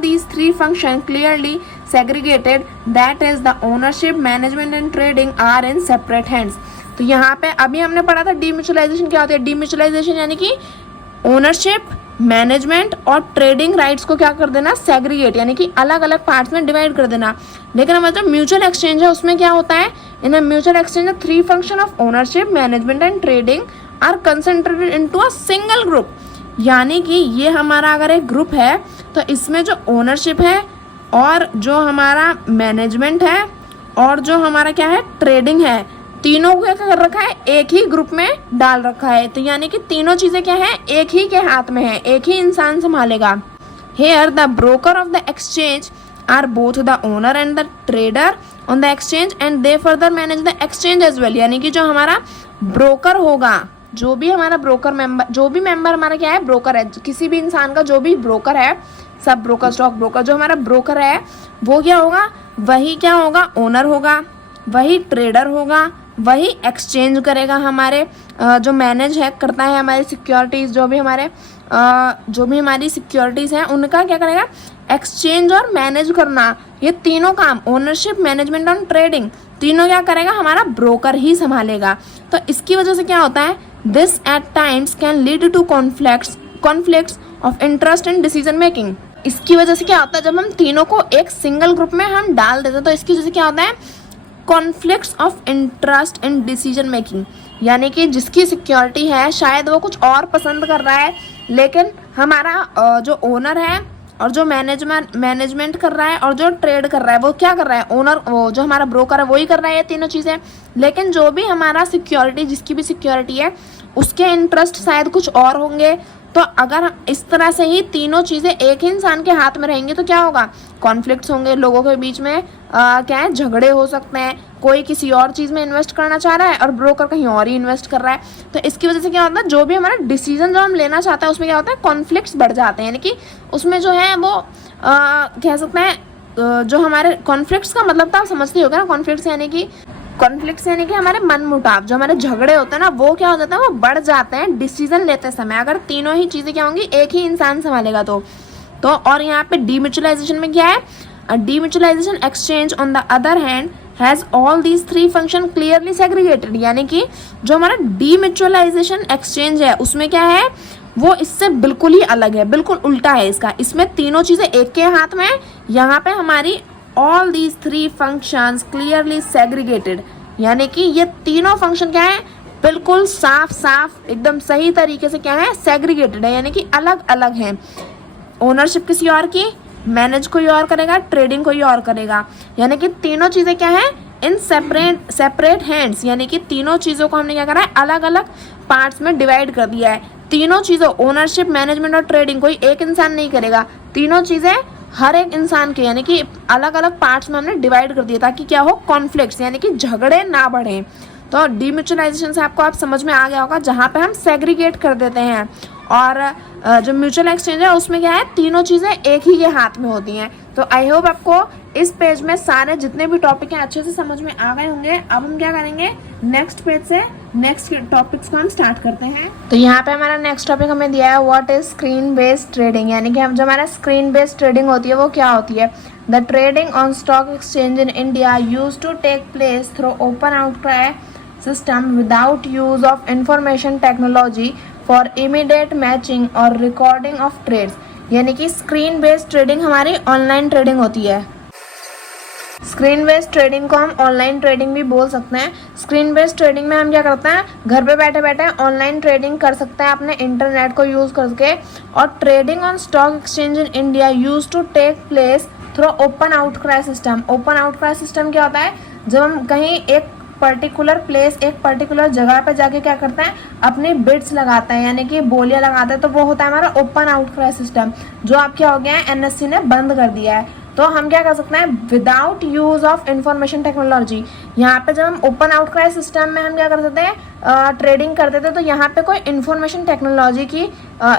these three functions clearly segregated, that is the ownership, management and trading are in separate hands. तो यहाँ पे अभी हमने पढ़ा था डीम्यूचुअलाइजेशन क्या होता है। डीम्यूचुअलाइजेशन यानी कि ओनरशिप, मैनेजमेंट और ट्रेडिंग राइट्स को क्या कर देना, सेग्रीगेट, यानी कि अलग अलग पार्ट्स में डिवाइड कर देना। लेकिन हमारा जो म्यूचुअल एक्सचेंज है उसमें क्या होता है, in a mutual exchange three function of ownership, management and trading are concentrated into a single group. यानी कि ये हमारा अगर एक ग्रुप है तो इसमें जो ओनरशिप है और जो हमारा मैनेजमेंट है और जो हमारा क्या है ट्रेडिंग है, तीनों को क्या कर रखा है, एक ही ग्रुप में डाल रखा है। तो यानी कि तीनों चीज़ें क्या है, एक ही के हाथ में है, एक ही इंसान संभालेगा। Here the broker of the exchange are both the owner and the trader on the exchange and they further manage the exchange as well. यानी कि जो हमारा ब्रोकर होगा, जो भी हमारा ब्रोकर मेंबर, जो भी मेंबर हमारा क्या है, ब्रोकर है, किसी भी इंसान का जो भी ब्रोकर है, सब ब्रोकर, स्टॉक ब्रोकर, जो हमारा ब्रोकर है वो क्या होगा, वही क्या होगा, ओनर होगा, वही ट्रेडर होगा, वही एक्सचेंज करेगा, हमारे जो मैनेज है करता है हमारी सिक्योरिटीज़, जो भी हमारी सिक्योरिटीज़ हैं उनका क्या करेगा, एक्सचेंज और मैनेज करना। ये तीनों काम, ओनरशिप, मैनेजमेंट और ट्रेडिंग, तीनों क्या करेगा, हमारा ब्रोकर ही संभालेगा। तो इसकी वजह से क्या होता है, this at times can lead to conflicts of interest in decision making. इसकी वजह से क्या होता है, जब हम तीनों को एक सिंगल ग्रुप में हम डाल देते हैं तो इसकी वजह से क्या होता है, conflicts of interest in decision making. यानी कि जिसकी सिक्योरिटी है शायद वो कुछ और पसंद कर रहा है, लेकिन हमारा जो ओनर है और जो मैनेजमेंट कर रहा है और जो ट्रेड कर रहा है वो क्या कर रहा है, ओनर, वो जो हमारा ब्रोकर है वही कर रहा है ये तीनों चीज़ें। लेकिन जो भी हमारा सिक्योरिटी, जिसकी भी सिक्योरिटी है उसके इंटरेस्ट शायद कुछ और होंगे। तो अगर इस तरह से ही तीनों चीज़ें एक ही इंसान के हाथ में रहेंगी तो क्या होगा, कॉन्फ्लिक्ट्स होंगे, लोगों के बीच में क्या है, झगड़े हो सकते हैं, कोई किसी और चीज़ में इन्वेस्ट करना चाह रहा है और ब्रोकर कहीं और ही इन्वेस्ट कर रहा है। तो इसकी वजह से क्या होता है, जो भी हमारा डिसीजन जो हम लेना चाहते हैं उसमें क्या होता है, कॉन्फ्लिक्ट्स बढ़ जाते हैं। यानी कि उसमें जो है वो कह सकते हैं, जो हमारे कॉन्फ्लिक्ट्स का मतलब तो आप समझते ही होगा ना, कॉन्फ्लिक्ट्स यानी कि हमारे मन मुटाव, जो हमारे झगड़े होते हैं ना वो क्या हो जाता है, वो बढ़ जाते हैं डिसीजन लेते समय। अगर तीनों ही चीज़ें क्या होंगी, एक ही इंसान संभालेगा तो और यहाँ पे डीम्यूचुअलाइजेशन में क्या है, demutualisation exchange on the other hand has all these three function clearly segregated. यानी कि जो हमारा डीम्यूचुअलाइजेशन एक्सचेंज है उसमें क्या है, वो इससे बिल्कुल ही अलग है, बिल्कुल उल्टा है इसका। इसमें तीनों चीज़ें एक के हाथ में है, यहाँ पे हमारी all these three functions clearly segregated. यानी कि ये तीनों फंक्शन क्या है, बिल्कुल साफ साफ एकदम सही तरीके से क्या है, सेग्रीगेटेड है, यानी कि अलग अलग हैं। ओनरशिप किसी और की, मैनेज कोई और करेगा, ट्रेडिंग कोई और करेगा। यानी कि तीनों चीज़ें क्या है, इन सेपरेट हैंड्स। यानी कि तीनों चीज़ों को हमने क्या करा है, अलग अलग पार्ट्स में डिवाइड कर दिया है। तीनों चीज़ों, ओनरशिप, मैनेजमेंट और ट्रेडिंग कोई एक इंसान नहीं करेगा, तीनों चीज़ें हर एक इंसान के यानी कि अलग अलग पार्ट्स में हमने डिवाइड कर दिया ताकि क्या हो, कॉन्फ्लिक्ट्स यानी कि झगड़े ना बढ़े। तो डीम्यूचुअलाइजेशन से आपको आप समझ में आ गया होगा, जहाँ पे हम सेग्रीगेट कर देते हैं। और जो म्यूचुअल एक्सचेंज है उसमें क्या है, तीनों चीज़ें एक ही के हाथ में होती हैं। तो आई होप आपको इस पेज में सारे जितने भी टॉपिक हैं अच्छे से समझ में आ गए होंगे। अब हम क्या करेंगे, नेक्स्ट पेज से नेक्स्ट टॉपिक्स को हम स्टार्ट करते हैं। तो यहाँ पे हमारा नेक्स्ट टॉपिक हमें दिया है what is screen based trading, यानी कि हम जो हमारा स्क्रीन बेस्ड ट्रेडिंग होती है वो क्या होती है। The trading on stock exchange in India use to take place through open outcry system without use of information technology for immediate matching or recording of trades, यानी कि स्क्रीन बेस्ड ट्रेडिंग हमारी online trading होती है। Screen based trading को हम online trading भी बोल सकते हैं। स्क्रीन बेस्ड ट्रेडिंग में हम क्या करते हैं, घर पे बैठे बैठे ऑनलाइन ट्रेडिंग कर सकते हैं अपने इंटरनेट को यूज़ करके। और trading on stock exchange in India use to take place through open outcry system. Open outcry system क्या होता है, जब हम कहीं एक पर्टिकुलर प्लेस, एक पर्टिकुलर जगह पे जाके क्या करते हैं, अपनी बिड्स लगाते हैं यानी कि बोलियां लगाते हैं। तो वो होता है हमारा ओपन आउटक्राई सिस्टम, जो आप क्या हो गया है, एनएससी ने बंद कर दिया है। तो हम क्या कर सकते हैं, without use of information technology. यहाँ पे जब हम ओपन आउटक्राई सिस्टम में हम क्या कर सकते हैं, ट्रेडिंग करते थे, तो यहाँ पे कोई इंफॉर्मेशन टेक्नोलॉजी की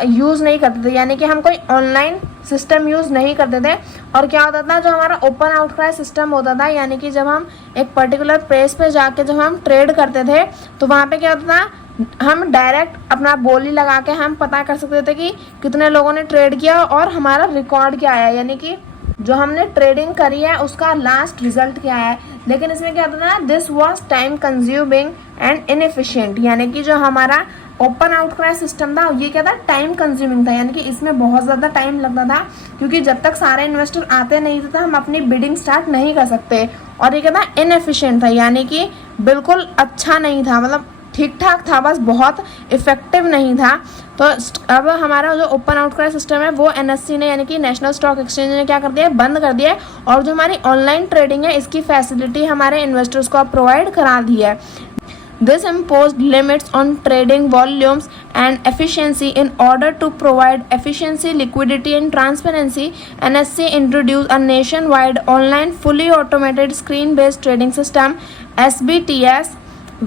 यूज़ नहीं करते थे, यानी कि हम कोई ऑनलाइन सिस्टम यूज़ नहीं करते थे। और क्या होता था, जो हमारा ओपन आउटक्राई सिस्टम होता था, यानी कि जब हम एक पर्टिकुलर प्लेस पे जाके जब हम ट्रेड करते थे, तो वहाँ पे क्या होता था, हम डायरेक्ट अपना बोली लगा के हम पता कर सकते थे कि कितने लोगों ने ट्रेड किया और हमारा रिकॉर्ड क्या आया, यानी कि जो हमने ट्रेडिंग करी है उसका लास्ट रिजल्ट क्या है। लेकिन इसमें क्या होता था, this was time consuming and inefficient, यानी कि जो हमारा ओपन आउटक्राई सिस्टम था ये क्या था, टाइम कंज्यूमिंग था, यानी कि इसमें बहुत ज़्यादा टाइम लगता था, क्योंकि जब तक सारे इन्वेस्टर आते नहीं थे तो हम अपनी बिडिंग स्टार्ट नहीं कर सकते। और ये क्या था, इनएफिशिएंट था, यानी कि बिल्कुल अच्छा नहीं था, मतलब ठीक ठाक था, बस बहुत इफेक्टिव नहीं था। तो अब हमारा जो ओपन आउटक्राई सिस्टम है वो एनएससी ने यानी कि नेशनल स्टॉक एक्सचेंज ने क्या कर दिया है, बंद कर दिया है। और जो हमारी ऑनलाइन ट्रेडिंग है इसकी फैसिलिटी हमारे इन्वेस्टर्स को प्रोवाइड करा दी है। This imposed limits on trading volumes and efficiency. In order to provide efficiency, liquidity and transparency, NSE introduced a nationwide online fully automated screen-based trading system (SBTS),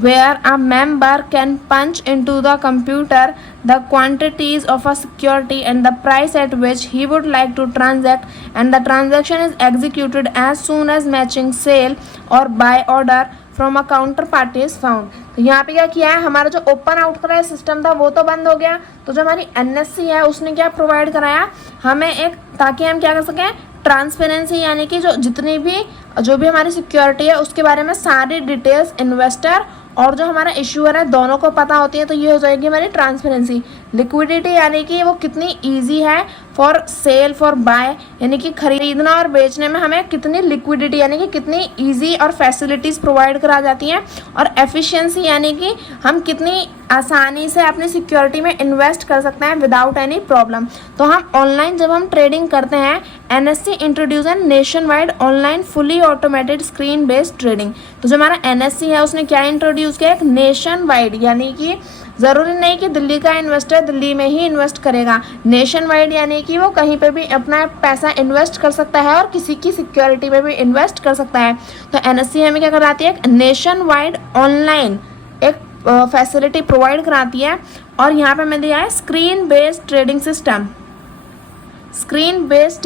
where a member can punch into the computer the quantities of a security and the price at which he would like to transact, and the transaction is executed as soon as matching sale or buy order from a counter party is found. तो यहाँ पे क्या किया है, हमारा जो open outcry system था वो तो बंद हो गया, तो जो हमारी एनएससी है उसने क्या प्रोवाइड कराया हमें एक, ताकि हम क्या कर सकें, ट्रांसपेरेंसी, यानी कि जो भी हमारी सिक्योरिटी है उसके बारे में सारी डिटेल्स इन्वेस्टर और जो हमारा इश्यूअर है दोनों को पता होती है। तो ये हो जाएगी हमारी ट्रांसपेरेंसी। लिक्विडिटी, यानी कि वो कितनी ईजी है फॉर सेल फॉर बाय, यानी कि खरीदना और बेचने में हमें कितनी लिक्विडिटी यानी कि कितनी ईजी और फैसिलिटीज़ प्रोवाइड करा जाती हैं। और एफिशिएंसी, यानी कि हम कितनी आसानी से अपनी सिक्योरिटी में इन्वेस्ट कर सकते हैं विदाउट एनी प्रॉब्लम। तो हम ऑनलाइन जब हम ट्रेडिंग करते हैं, NSC introduce N nation wide online fully automated screen based trading. तो जो हमारा एनएससी है उसने क्या इंट्रोड्यूस किया, एक नेशन वाइड, यानी कि ज़रूरी नहीं कि दिल्ली का इन्वेस्टर दिल्ली में ही इन्वेस्ट करेगा, नेशन वाइड यानी कि वो कहीं पे भी अपना पैसा इन्वेस्ट कर सकता है और किसी की सिक्योरिटी में भी इन्वेस्ट कर सकता है। तो एनएससी हमें क्या कराती है, नेशन वाइड ऑनलाइन एक फैसिलिटी प्रोवाइड कराती है। और यहाँ पे मैंने दिया है screen based trading system. Screen based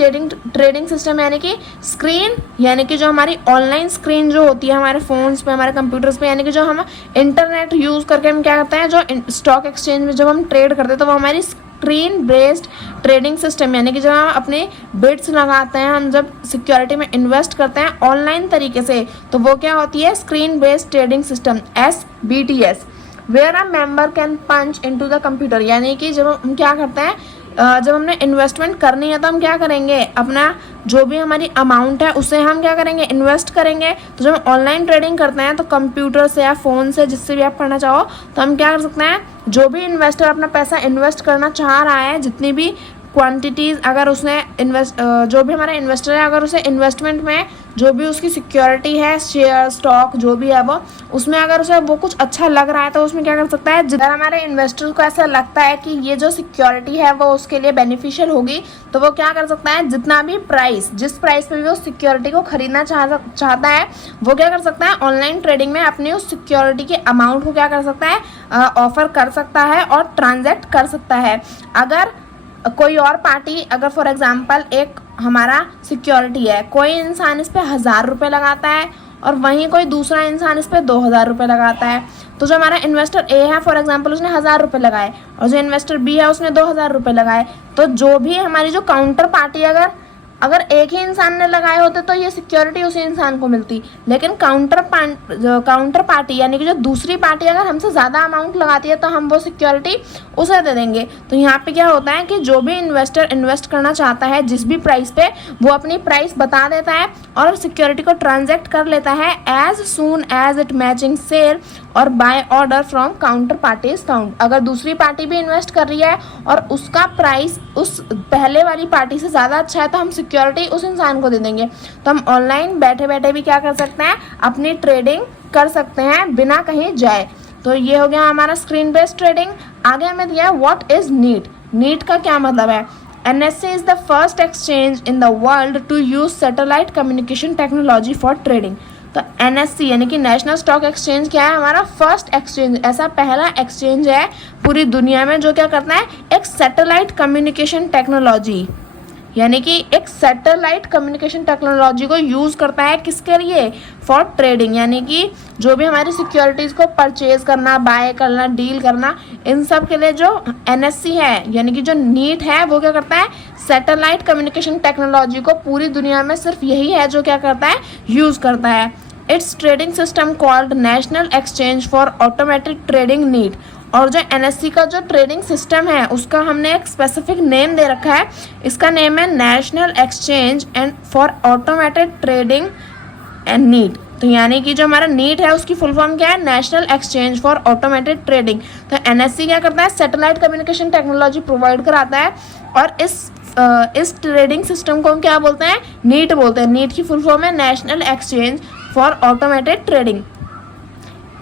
trading system यानी कि स्क्रीन, यानी कि जो हमारी ऑनलाइन स्क्रीन जो होती है हमारे फ़ोन्स पे, हमारे कंप्यूटर्स पे, यानी कि जो हम इंटरनेट यूज़ करके हम क्या करते हैं, जो स्टॉक एक्सचेंज में जब हम ट्रेड करते हैं तो वो हमारी स्क्रीन बेस्ड ट्रेडिंग सिस्टम, यानी कि जब हम अपने बिड्स लगाते हैं, हम जब सिक्योरिटी में इन्वेस्ट करते हैं ऑनलाइन तरीके से, तो वो क्या होती है, screen based trading system SBTS। Where a member can punch into the computer, यानी कि जब हम क्या करते हैं, जब हमने इन्वेस्टमेंट करनी है तो हम क्या करेंगे, अपना जो भी हमारी अमाउंट है उसे हम क्या करेंगे, इन्वेस्ट करेंगे। तो जब हम ऑनलाइन ट्रेडिंग करते हैं तो कंप्यूटर से या फ़ोन से, जिससे भी आप करना चाहो, तो हम क्या कर सकते हैं, जो भी इन्वेस्टर अपना पैसा इन्वेस्ट करना चाह रहा है, जितनी भी क्वांटिटीज़, अगर उसने जो भी हमारा इन्वेस्टर है अगर उसे इन्वेस्टमेंट में जो भी उसकी सिक्योरिटी है, शेयर, स्टॉक जो भी है वो, उसमें अगर उसे वो कुछ अच्छा लग रहा है तो उसमें क्या कर सकता है, अगर हमारे इन्वेस्टर को ऐसा लगता है कि ये जो सिक्योरिटी है वो उसके लिए बेनिफिशियल होगी, तो वो क्या कर सकता है, जितना भी प्राइस, जिस प्राइस पे भी वो सिक्योरिटी को खरीदना चाहता है, वो क्या कर सकता है, ऑनलाइन ट्रेडिंग में अपनी उस सिक्योरिटी के अमाउंट को क्या कर सकता है, ऑफर कर सकता है और ट्रांजैक्ट कर सकता है। अगर कोई और पार्टी, अगर फॉर एग्जांपल एक हमारा सिक्योरिटी है, कोई इंसान इस पे 1000 रुपये लगाता है और वहीं कोई दूसरा इंसान इस पे 2000 रुपये लगाता है, तो जो हमारा इन्वेस्टर ए है फॉर एग्जांपल उसने 1000 रुपये लगाए और जो इन्वेस्टर बी है उसने 2000 रुपये लगाए, तो जो भी हमारी जो काउंटर पार्टी अगर एक ही इंसान ने लगाए होते तो ये सिक्योरिटी उसी इंसान को मिलती, लेकिन काउंटर पार्टी यानी कि जो दूसरी पार्टी अगर हमसे ज़्यादा अमाउंट लगाती है तो हम वो सिक्योरिटी उसे दे देंगे। तो यहाँ पे क्या होता है कि जो भी इन्वेस्टर इन्वेस्ट करना चाहता है जिस भी प्राइस पे, वो अपनी प्राइस बता देता है और सिक्योरिटी को ट्रांजैक्ट कर लेता है as soon as it matching share और buy order from counter parties count. अगर दूसरी पार्टी भी इन्वेस्ट कर रही है और उसका प्राइस उस पहले वाली पार्टी से ज़्यादा अच्छा है तो हम सिक्योरिटी उस इंसान को दे देंगे। तो हम ऑनलाइन बैठे बैठे भी क्या कर सकते हैं, अपनी ट्रेडिंग कर सकते हैं बिना कहीं जाए। तो ये हो गया हमारा स्क्रीन बेस्ड ट्रेडिंग। आगे हमें दिया है व्हाट इज नीट। नीट का क्या मतलब है? NSE is the first exchange in the world to use satellite communication technology for trading। तो NSE यानी कि नेशनल स्टॉक एक्सचेंज क्या है, हमारा फर्स्ट एक्सचेंज, ऐसा पहला एक्सचेंज है पूरी दुनिया में जो क्या करता है, एक सैटेलाइट कम्युनिकेशन टेक्नोलॉजी यानी कि एक सैटेलाइट कम्युनिकेशन टेक्नोलॉजी को यूज़ करता है किसके लिए, फॉर ट्रेडिंग, यानी कि जो भी हमारी सिक्योरिटीज़ को परचेज करना, बाय करना, डील करना, इन सब के लिए जो NSE है यानी कि जो नीट है वो क्या करता है, सैटेलाइट कम्युनिकेशन टेक्नोलॉजी को पूरी दुनिया में सिर्फ यही है जो क्या करता है, यूज़ करता है। It's trading system called national exchange for automatic trading NEAT. और जो NSE का जो ट्रेडिंग सिस्टम है उसका हमने एक स्पेसिफिक नेम दे रखा है, इसका नेम है national exchange and for automated trading and NEAT. तो यानी कि जो हमारा नीट है उसकी फुल फॉर्म क्या है, national exchange for automated trading. तो NSE क्या करता है, सैटेलाइट कम्युनिकेशन टेक्नोलॉजी प्रोवाइड कराता है और इस ट्रेडिंग सिस्टम को हम क्या बोलते हैं, नीट बोलते हैं। नीट की फुल फॉर्म है national exchange for automated trading.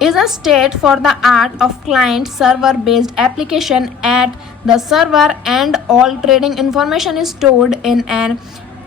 is a state for the art of client server based application at the server and all trading information is stored in an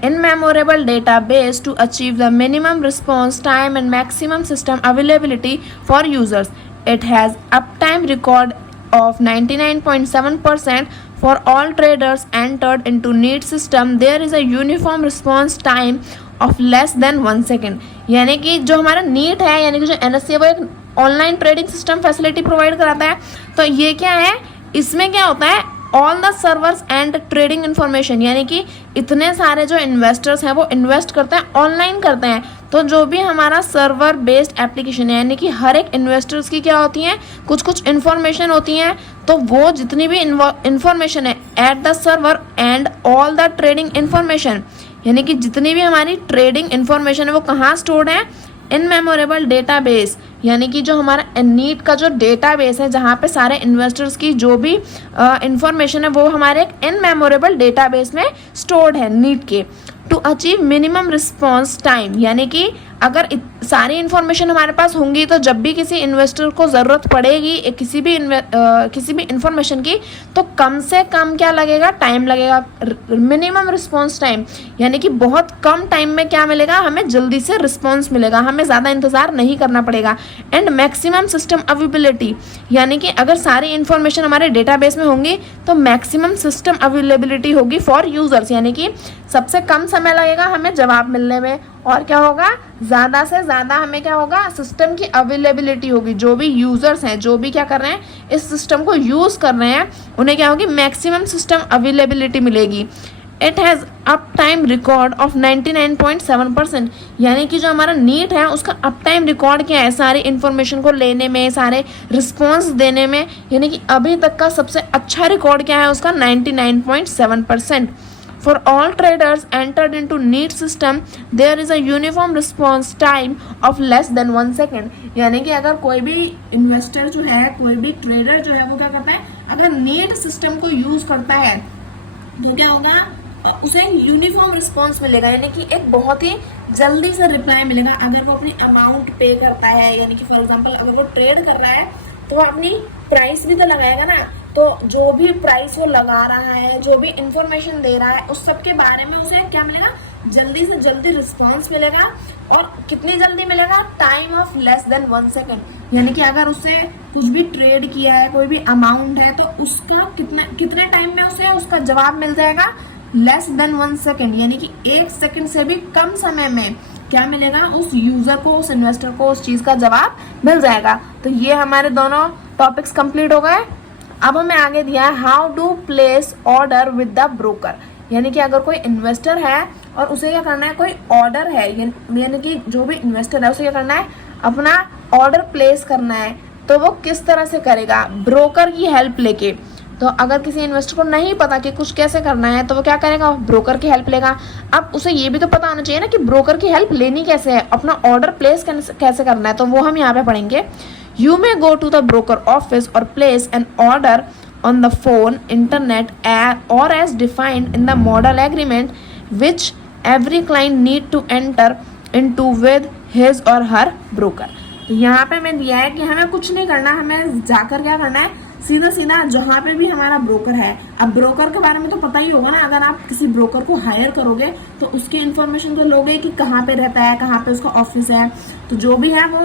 in-memorable database to achieve the minimum response time and maximum system availability for users. It has uptime record of 99.7% for all traders entered into NEET system. There is a uniform response time of less than 1 second। यानी कि जो हमारा NEET है यानी कि जो NSE है वो एक online trading system facility provide कराता है। तो ये क्या है, इसमें क्या होता है, all the servers and trading information, यानी कि इतने सारे जो इन्वेस्टर्स हैं वो इन्वेस्ट करते हैं, ऑनलाइन करते हैं। तो जो भी हमारा सर्वर बेस्ड एप्लीकेशन है यानी कि हर एक इन्वेस्टर्स की क्या होती हैं, कुछ कुछ इन्फॉर्मेशन होती हैं, तो वो जितनी भी इन्फॉर्मेशन है at the server and all the trading information, यानी कि जितनी भी हमारी ट्रेडिंग इन्फॉर्मेशन है वो कहाँ स्टोर्ड है, इन मेमोरेबल डेटाबेस, यानी कि जो हमारा नीट का जो डेटाबेस है जहाँ पे सारे इन्वेस्टर्स की जो भी इंफॉर्मेशन है वो हमारे एक इन मेमोरेबल डेटाबेस में स्टोर्ड है नीट के। To achieve minimum response time, यानी कि अगर सारी इन्फॉर्मेशन हमारे पास होंगी तो जब भी किसी इन्वेस्टर को ज़रूरत पड़ेगी किसी भी इन्फॉर्मेशन की तो कम से कम क्या लगेगा, टाइम लगेगा। मिनिमम रिस्पॉन्स टाइम यानी कि बहुत कम टाइम में क्या मिलेगा, हमें जल्दी से रिस्पॉन्स मिलेगा, हमें ज़्यादा इंतज़ार नहीं करना पड़ेगा। एंड मैक्सिमम सिस्टम अवेलेबिलिटी, यानी कि अगर सारी इन्फॉर्मेशन हमारे डेटाबेस में होंगी तो मैक्सिमम सिस्टम अवेलेबिलिटी होगी फॉर यूज़र्स, यानी कि सबसे कम समय लगेगा हमें जवाब मिलने में, और क्या होगा, ज़्यादा से ज़्यादा हमें क्या होगा, सिस्टम की अवेलेबिलिटी होगी। जो भी यूज़र्स हैं, जो भी क्या कर रहे हैं, इस सिस्टम को यूज़ कर रहे हैं, उन्हें क्या होगी, मैक्सिमम सिस्टम अवेलेबिलिटी मिलेगी। It has up time record of 99.7%, यानी कि जो हमारा नीट है उसका अप टाइम रिकॉर्ड क्या है, सारी इन्फॉर्मेशन को लेने में, सारे रिस्पॉन्स देने में, यानी कि अभी तक का सबसे अच्छा रिकॉर्ड क्या है उसका, 99.7%। For all traders entered into NEET system, there is a uniform response time of less than 1 second। यानी कि अगर कोई भी इन्वेस्टर जो है, कोई भी ट्रेडर जो है वो क्या करता है, अगर NEET सिस्टम को यूज़ करता है तो क्या होगा, उसे यूनिफॉर्म रिस्पॉन्स मिलेगा, यानी कि एक बहुत ही जल्दी से रिप्लाई मिलेगा अगर वो अपनी अमाउंट पे करता है। यानी कि फॉर एग्जांपल अगर वो ट्रेड कर रहा है तो वो अपनी प्राइस भी तो लगाएगा ना, तो जो भी प्राइस वो लगा रहा है, जो भी इंफॉर्मेशन दे रहा है, उस सब के बारे में उसे क्या मिलेगा, जल्दी से जल्दी रिस्पॉन्स मिलेगा। और कितनी जल्दी मिलेगा, time of less than 1 second. यानी कि अगर उससे कुछ भी ट्रेड किया है, कोई भी अमाउंट है, तो उसका कितने टाइम में उसे उसका जवाब मिल जाएगा, लेस देन 1 सेकेंड, यानी कि 1 सेकेंड से भी कम समय में क्या मिलेगा, उस यूजर को, उस इन्वेस्टर को उस चीज का जवाब मिल जाएगा। तो ये हमारे दोनों टॉपिक्स कंप्लीट हो गए। अब हमें आगे दिया है how to place order with the broker. यानी कि अगर कोई इन्वेस्टर है और उसे क्या करना है, कोई ऑर्डर है, यानी कि जो भी इन्वेस्टर है उसे क्या करना है, अपना ऑर्डर प्लेस करना है, तो वो किस तरह से करेगा, ब्रोकर की हेल्प लेके। तो अगर किसी इन्वेस्टर को नहीं पता कि कुछ कैसे करना है तो वो क्या करेगा, ब्रोकर की हेल्प लेगा। अब उसे ये भी तो पता होना चाहिए ना कि ब्रोकर की हेल्प लेनी कैसे है, अपना ऑर्डर प्लेस कैसे करना है, तो वो हम यहाँ पे पढ़ेंगे। You may go to the broker office और place an order on the phone, internet, or as defined in the model agreement, which every client need to enter into with his or her broker। तो यहाँ पे हमें दिया है कि हमें कुछ नहीं करना, हमें जाकर क्या करना है, सीधा सीधा जहाँ पे भी हमारा ब्रोकर है। अब ब्रोकर के बारे में तो पता ही होगा ना, अगर आप किसी ब्रोकर को हायर करोगे तो उसकी इन्फॉर्मेशन तो लोगे कि कहाँ पे रहता है, कहाँ पे उसका ऑफिस है। तो जो भी है वो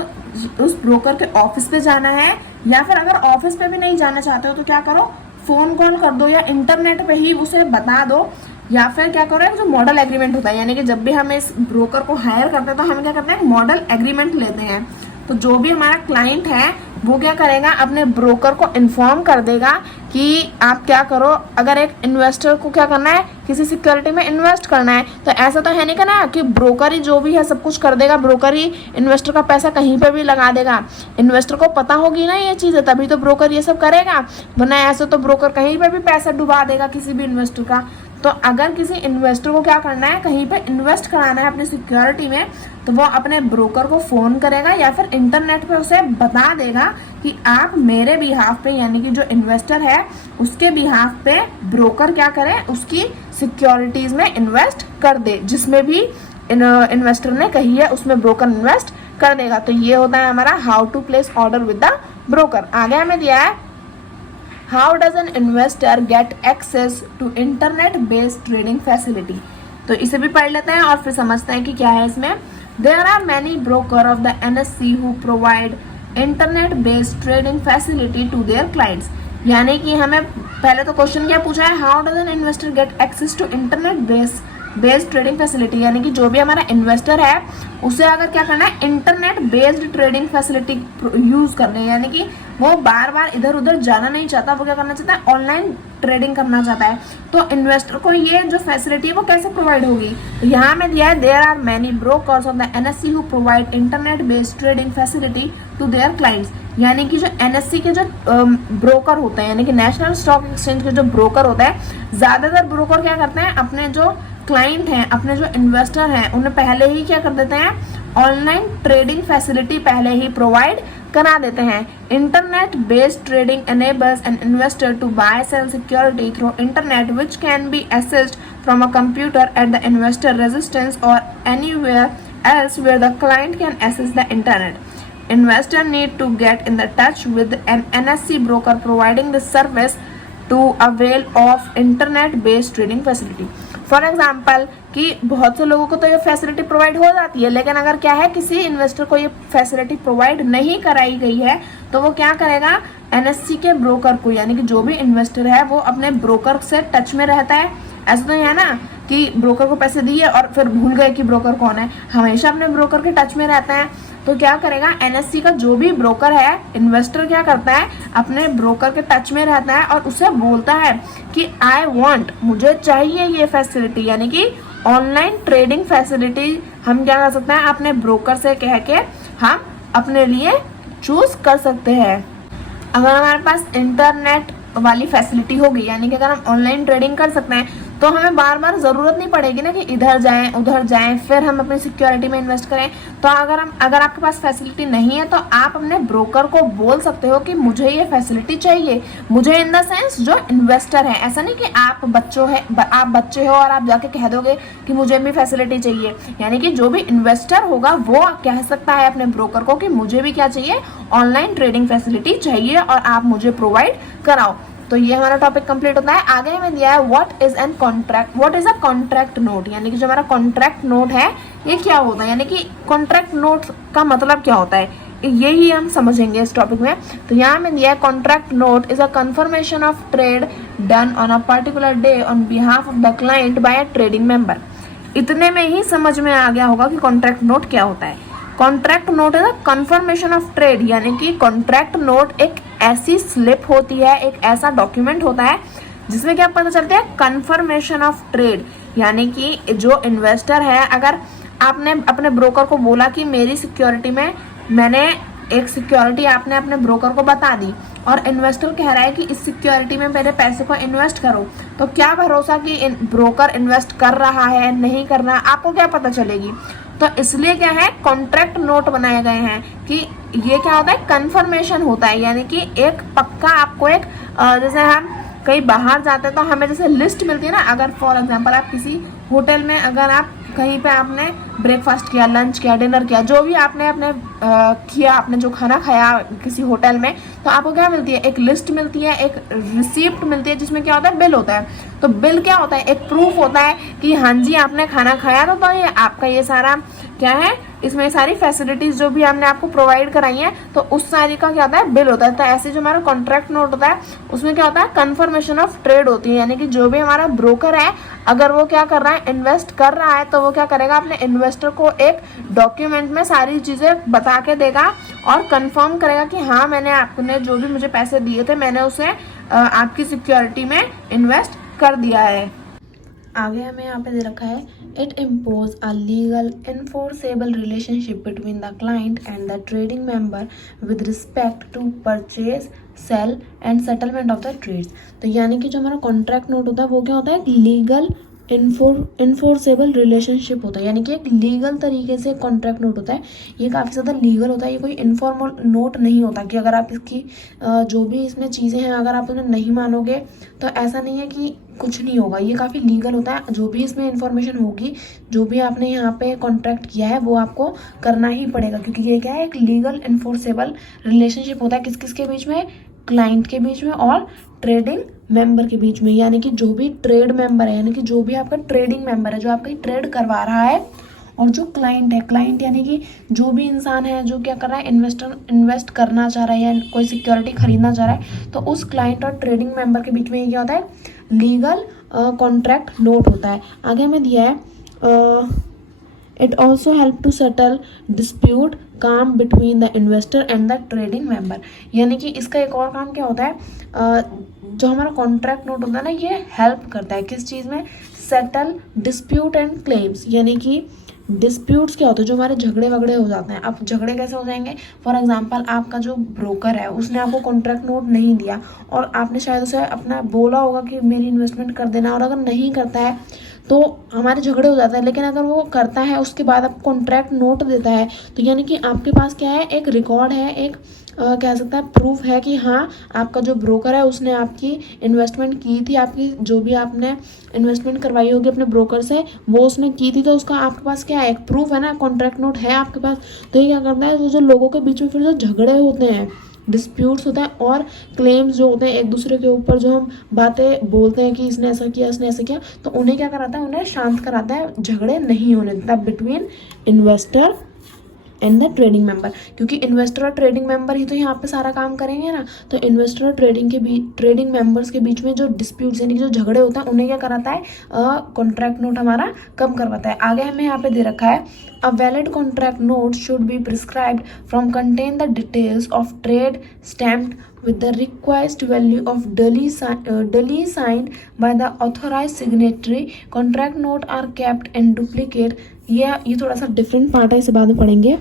उस ब्रोकर के ऑफिस पे जाना है, या फिर अगर ऑफिस पे भी नहीं जाना चाहते हो तो क्या करो, फोन कॉल कर दो या इंटरनेट पे ही उसे बता दो, या फिर क्या करो, जो मॉडल एग्रीमेंट होता है, यानी कि जब भी हम इस ब्रोकर को हायर करते हैं तो हम क्या करते हैं, मॉडल एग्रीमेंट लेते हैं। तो जो भी हमारा क्लाइंट है वो क्या करेगा, अपने ब्रोकर को इन्फॉर्म कर देगा कि आप क्या करो, अगर एक इन्वेस्टर को क्या करना है, किसी सिक्योरिटी में इन्वेस्ट करना है, तो ऐसा तो है नहीं करना कि ब्रोकर ही जो भी है सब कुछ कर देगा, ब्रोकर ही इन्वेस्टर का पैसा कहीं पे भी लगा देगा। इन्वेस्टर को पता होगी ना ये चीज़ है, तभी तो ब्रोकर ये सब करेगा, वरना ऐसे तो ब्रोकर कहीं पे भी पैसा डुबा देगा किसी भी इन्वेस्टर का। तो अगर किसी इन्वेस्टर को क्या करना है, कहीं पे इन्वेस्ट कराना है अपनी सिक्योरिटी में, तो वो अपने ब्रोकर को फोन करेगा या फिर इंटरनेट पे उसे बता देगा कि आप मेरे बिहाफ पे, यानी कि जो इन्वेस्टर है उसके बिहाफ पे ब्रोकर क्या करे, उसकी सिक्योरिटीज में इन्वेस्ट कर दे, जिसमें भी इन्वेस्टर ने कही है उसमें ब्रोकर इन्वेस्ट कर देगा। तो ये होता है हमारा how to place order with the broker. आगे हमें दिया है how does an investor get access to internet based trading facility. तो इसे भी पढ़ लेते हैं और फिर समझते हैं कि क्या है इसमें। There are many broker of the NSE who provide internet based trading facility to their clients. यानी कि हमें पहले तो क्वेश्चन क्या पूछा है, how does an investor get access to internet based trading facility. यानी कि जो भी हमारा इन्वेस्टर है उसे अगर क्या करना है, internet based trading facility use करनी है, यानी कि वो बार बार इधर उधर जाना नहीं चाहता, वो क्या करना चाहता है, ऑनलाइन ट्रेडिंग करना चाहता है। तो इन्वेस्टर को ये जो फैसिलिटी है वो कैसे प्रोवाइड होगी, तो यहाँ में दिया है there are many brokers of the NSE who provide internet based trading facility to their clients. यानी कि जो NSE के जो ब्रोकर होते हैं, यानी कि नेशनल स्टॉक एक्सचेंज के जो ब्रोकर होता है, ज्यादातर ब्रोकर क्या करते हैं, अपने जो क्लाइंट हैं, अपने जो इन्वेस्टर हैं, उन्हें पहले ही क्या कर देते हैं, ऑनलाइन ट्रेडिंग फैसिलिटी पहले ही प्रोवाइड करा देते हैं। Internet based trading enables an investor to buy sell security through internet which can be accessed from a computer at the investor residence or anywhere else where the client can access the internet. Investor need to get in the touch with an NSE broker providing this service to avail of internet based trading facility. For example कि बहुत से लोगों को तो ये facility provide हो जाती है, लेकिन अगर क्या है, किसी इन्वेस्टर को ये फैसिलिटी प्रोवाइड नहीं कराई गई है, तो वो क्या करेगा, NSE के ब्रोकर को, यानी कि जो भी इन्वेस्टर है वो अपने ब्रोकर से टच में रहता है। ऐसा तो है ना कि ब्रोकर को पैसे दिए और फिर भूल गए कि ब्रोकर कौन है, हमेशा अपने ब्रोकर के टच में रहता है। तो क्या करेगा, NSE का जो भी ब्रोकर है, इन्वेस्टर क्या करता है, अपने ब्रोकर के टच में रहता है और उसे बोलता है कि आई वांट, मुझे चाहिए ये फैसिलिटी, यानी कि ऑनलाइन ट्रेडिंग फैसिलिटी हम क्या कर सकते हैं, अपने ब्रोकर से कह के हम अपने लिए चूज कर सकते हैं। अगर हमारे पास इंटरनेट वाली फैसिलिटी होगी, यानी कि अगर हम ऑनलाइन ट्रेडिंग कर सकते हैं, तो हमें बार बार ज़रूरत नहीं पड़ेगी ना कि इधर जाएं उधर जाएं फिर हम अपनी सिक्योरिटी में इन्वेस्ट करें। तो अगर आपके पास फैसिलिटी नहीं है तो आप अपने ब्रोकर को बोल सकते हो कि मुझे ये फैसिलिटी चाहिए, मुझे इन द सेंस जो इन्वेस्टर है। ऐसा नहीं कि आप बच्चे हो और आप जाके कह दोगे कि मुझे भी फैसिलिटी चाहिए। यानी कि जो भी इन्वेस्टर होगा वो कह सकता है अपने ब्रोकर को कि मुझे भी क्या चाहिए, ऑनलाइन ट्रेडिंग फैसिलिटी चाहिए और आप मुझे प्रोवाइड कराओ। तो ये हमारा टॉपिक कंप्लीट होता है। आगे हमें दिया है what is an contract, what is a contract note, यानी कि जो हमारा कॉन्ट्रैक्ट नोट है ये क्या होता है, यानी कि कॉन्ट्रैक्ट नोट का मतलब क्या होता है, यही हम समझेंगे इस टॉपिक में। तो यहाँ में दिया है contract note is a confirmation of trade done on a particular day on behalf of the client by a trading member. इतने में ही समझ में आ गया होगा कि कॉन्ट्रैक्ट नोट क्या होता है। Contract note is a confirmation of trade, यानी कि कॉन्ट्रैक्ट नोट एक ऐसी स्लिप होती है, एक ऐसा डॉक्यूमेंट होता है जिसमें क्या पता चलता है, कन्फर्मेशन ऑफ ट्रेड। यानी कि जो इन्वेस्टर है, अगर आपने अपने ब्रोकर को बोला कि मेरी सिक्योरिटी में मैंने एक सिक्योरिटी आपने अपने ब्रोकर को बता दी और इन्वेस्टर कह रहा है कि इस सिक्योरिटी में मेरे पैसे को इन्वेस्ट करो, तो क्या भरोसा कि ब्रोकर इन्वेस्ट कर रहा है नहीं कर रहा है, आपको क्या पता चलेगी। तो इसलिए क्या है, कॉन्ट्रैक्ट नोट बनाए गए हैं कि ये क्या होता है, कंफर्मेशन होता है। यानी कि एक पक्का आपको एक जैसे हम कहीं बाहर जाते हैं तो हमें जैसे लिस्ट मिलती है ना, अगर फॉर एग्जांपल आप किसी होटल में अगर आप कहीं पे आपने ब्रेकफास्ट किया, लंच किया, डिनर किया, जो भी आपने अपने किया, आपने जो खाना खाया किसी होटल में, तो आपको क्या मिलती है, एक लिस्ट मिलती है, एक रिसिप्ट मिलती है जिसमें क्या होता है, बिल होता है। तो बिल क्या होता है, एक प्रूफ होता है कि हाँ जी आपने खाना खाया था, तो ये आपका ये सारा क्या है, इसमें सारी फैसिलिटीज जो भी हमने आपको प्रोवाइड कराई है तो उस सारी का क्या होता है, बिल होता है। तो ऐसे जो हमारा कॉन्ट्रैक्ट नोट होता है उसमें क्या होता है, कंफर्मेशन ऑफ ट्रेड होती है। यानी कि जो भी हमारा ब्रोकर है अगर वो क्या कर रहा है, इन्वेस्ट कर रहा है, तो वो क्या करेगा, अपने इन्वेस्टर को एक डॉक्यूमेंट में सारी चीजें बता के देगा और कंफर्म करेगा कि हाँ मैंने आपने जो भी मुझे पैसे दिए थे मैंने उसे आपकी सिक्योरिटी में इन्वेस्ट कर दिया है। आगे हमें यहाँ पे दे रखा है, it impose a legal enforceable relationship between the client and the trading member with respect to purchase, sale and settlement of the trades. तो यानी कि जो हमारा कॉन्ट्रैक्ट नोट होता है वो क्या होता है, एक लीगल इन्फोर्सेबल रिलेशनशिप होता है। यानी कि एक लीगल तरीके से कॉन्ट्रैक्ट नोट होता है, ये काफ़ी ज़्यादा लीगल होता है। ये कोई इनफॉर्मल नोट नहीं होता कि अगर आप इसकी जो भी इसमें चीज़ें हैं अगर आप उन्हें नहीं मानोगे तो ऐसा नहीं है कि कुछ नहीं होगा। ये काफ़ी लीगल होता है, जो भी इसमें इन्फॉर्मेशन होगी, जो भी आपने यहाँ पे कॉन्ट्रैक्ट किया है वो आपको करना ही पड़ेगा, क्योंकि ये क्या है, एक लीगल इन्फोर्सेबल रिलेशनशिप होता है किस किस के बीच में, क्लाइंट के बीच में और ट्रेडिंग मेंबर के बीच में। यानी कि जो भी ट्रेड मेंबर है, यानी कि जो भी आपका ट्रेडिंग मेंबर है, जो आपका ट्रेड करवा रहा है, और जो क्लाइंट है, क्लाइंट यानी कि जो भी इंसान है जो क्या कर रहा है, इन्वेस्ट करना चाह रहा है या कोई सिक्योरिटी खरीदना चाह रहा है, तो उस क्लाइंट और ट्रेडिंग मेंबर के बीच में ये क्या होता है, लीगल कॉन्ट्रैक्ट नोट होता है। आगे हमें दिया है, it also help to settle dispute काम between the investor and the trading member. यानी कि इसका एक और काम क्या होता है, जो हमारा कॉन्ट्रैक्ट नोट होता है ना, ये हेल्प करता है किस चीज़ में, सेटल डिस्प्यूट एंड क्लेम्स। यानी कि डिस्प्यूट्स क्या होते हैं, जो हमारे झगड़े वगड़े हो जाते हैं। अब झगड़े कैसे हो जाएंगे, फॉर एग्जांपल आपका जो ब्रोकर है उसने आपको कॉन्ट्रैक्ट नोट नहीं दिया और आपने शायद उसे अपना बोला होगा कि मेरी इन्वेस्टमेंट कर देना, और अगर नहीं करता है तो हमारे झगड़े हो जाते हैं। लेकिन अगर वो करता है उसके बाद आपको कॉन्ट्रैक्ट नोट देता है, तो यानी कि आपके पास क्या है, एक रिकॉर्ड है, एक कह सकता है प्रूफ है कि हाँ आपका जो ब्रोकर है उसने आपकी इन्वेस्टमेंट की थी, आपकी जो भी आपने इन्वेस्टमेंट करवाई होगी अपने ब्रोकर से वो उसने की थी, तो उसका आपके पास क्या है, एक प्रूफ है ना, कॉन्ट्रैक्ट नोट है आपके पास। तो ये क्या करता है, जो लोगों के बीच में फिर जो झगड़े होते हैं, डिस्प्यूट्स होता है और क्लेम्स जो होते हैं एक दूसरे के ऊपर, जो हम बातें बोलते हैं कि इसने ऐसा किया इसने ऐसा किया, तो उन्हें क्या कराता है, उन्हें शांत कराता है, झगड़े नहीं होने देता between investor and the trading member. क्योंकि इन्वेस्टर और ट्रेडिंग मेंबर ही तो यहाँ पे सारा काम करेंगे ना, तो इन्वेस्टर और ट्रेडिंग मेंबर्स के बीच में जो डिस्प्यूट्स यानी कि जो झगड़े होते हैं उन्हें क्या कराता है, कॉन्ट्रैक्ट नोट हमारा कम करवाता है। आगे हमें यहाँ पे दे रखा है, a valid contract note should be prescribed from contain the details of trade stamped with the request value of duly signed by the authorized signatory. Contract note are kept in duplicate. ये थोड़ा सा different part है, इसे बाद में पढ़ेंगे।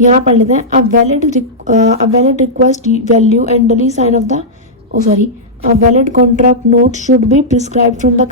यहाँ पढ़ लेते हैं, a valid request value and duly sign of the a valid contract note should be prescribed from the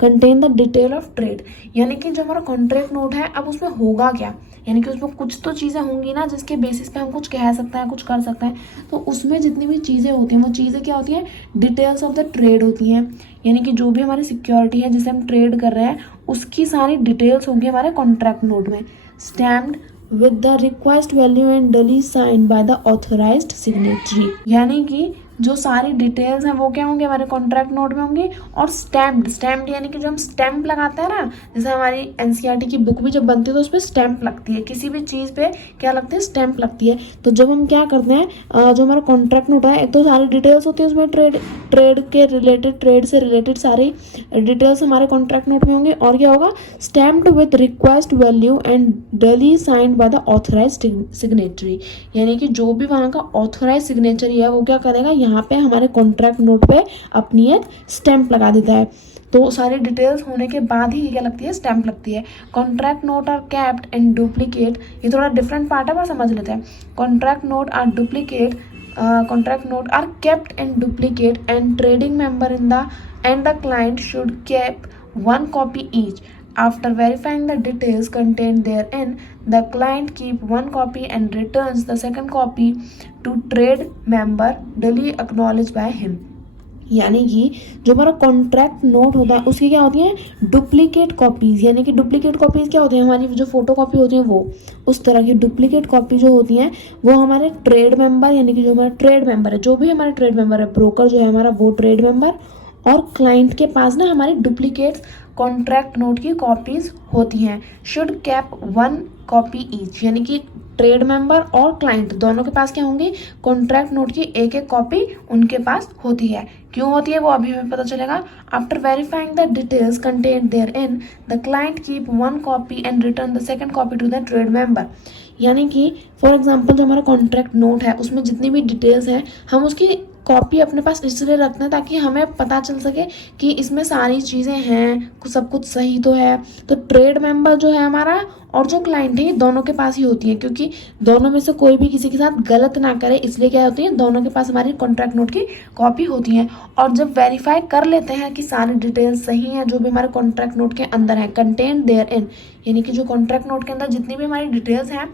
contain the detail of trade, यानी कि जो हमारा कॉन्ट्रैक्ट नोट है अब उसमें होगा क्या, यानी कि उसमें कुछ तो चीज़ें होंगी ना जिसके बेसिस पे हम कुछ कह सकते हैं, कुछ कर सकते हैं। तो उसमें जितनी भी चीज़ें होती हैं वो चीज़ें क्या होती हैं, डिटेल्स ऑफ द ट्रेड होती हैं, यानी कि जो भी हमारी सिक्योरिटी है जिसे हम ट्रेड कर रहे हैं उसकी सारी डिटेल्स होंगी हमारे कॉन्ट्रैक्ट नोट में, stamped with the request value and duly sign by the authorised signatory, यानी कि जो सारी डिटेल्स हैं वो क्या होंगे हमारे कॉन्ट्रैक्ट नोट में होंगी, और स्टैम्प्ड यानी कि जो हम स्टैम्प लगाते हैं ना, जैसे हमारी एनसीईआरटी की बुक भी जब बनती है तो उस पर स्टैम्प लगती है, किसी भी चीज़ पे क्या लगती है, स्टैम्प लगती है। तो जब हम क्या करते हैं, जो हमारा कॉन्ट्रैक्ट नोट है एक तो सारी डिटेल्स होती है उसमें, ट्रेड के रिलेटेड, ट्रेड से रिलेटेड सारी डिटेल्स हमारे कॉन्ट्रैक्ट नोट में होंगे, और क्या होगा, stamped with request value and duly signed by the authorised signatory, यानी कि जो भी वहाँ का ऑथराइज सिग्नेचरी है वो क्या करेगा, यहाँ पे हमारे कॉन्ट्रैक्ट नोट पे अपनी एक स्टैम्प लगा देता है। तो सारी डिटेल्स होने के बाद ही क्या लगती है, स्टैम्प लगती है। Contract note are kept and duplicate, ये थोड़ा डिफरेंट पार्ट है पर समझ लेते हैं। Contract note are duplicate, contract note are kept and duplicate and trading member in the and the client should keep one copy each. After verifying the details contained therein, the client keep one copy and returns the second copy to trade member duly acknowledged by him. यानी कि जो हमारा contract note होता है उसकी क्या होती हैं, डुप्लीकेट कॉपीज, यानी कि डुप्लीकेट कॉपीज क्या होती है, हमारी जो फोटो कॉपी होती है वो, उस तरह की डुप्लीकेट कॉपी जो होती हैं वो हमारे ट्रेड मेंबर, यानी कि जो हमारा ट्रेड मेंबर है, जो भी हमारा ट्रेड मेंबर है, ब्रोकर जो है हमारा वो ट्रेड मेंबर, और क्लाइंट के पास ना हमारी डुप्लीकेट कॉन्ट्रैक्ट नोट की कॉपीज होती हैं। Should cap one copy each, यानी कि ट्रेड मेंबर और क्लाइंट दोनों के पास क्या होंगी, कॉन्ट्रैक्ट नोट की एक एक कॉपी उनके पास होती है। क्यों होती है वो अभी हमें पता चलेगा। After verifying the details contained therein, the client keep one copy and return the second copy to the trade member, यानी कि फॉर एग्जांपल जो हमारा कॉन्ट्रैक्ट नोट है उसमें जितनी भी डिटेल्स हैं हम उसकी कॉपी अपने पास इसलिए रखते हैं ताकि हमें पता चल सके कि इसमें सारी चीज़ें हैं, सब कुछ सही तो है। तो ट्रेड मेंबर जो है हमारा और जो क्लाइंट है दोनों के पास ही होती है, क्योंकि दोनों में से कोई भी किसी के साथ गलत ना करे, इसलिए क्या होती है, दोनों के पास हमारी कॉन्ट्रैक्ट नोट की कॉपी होती है। और जब वेरीफाई कर लेते हैं कि सारी डिटेल्स सही हैं जो भी हमारे कॉन्ट्रैक्ट नोट के अंदर है, कंटेन देयरइन, यानी कि जो कॉन्ट्रैक्ट नोट के अंदर जितनी भी हमारी डिटेल्स हैं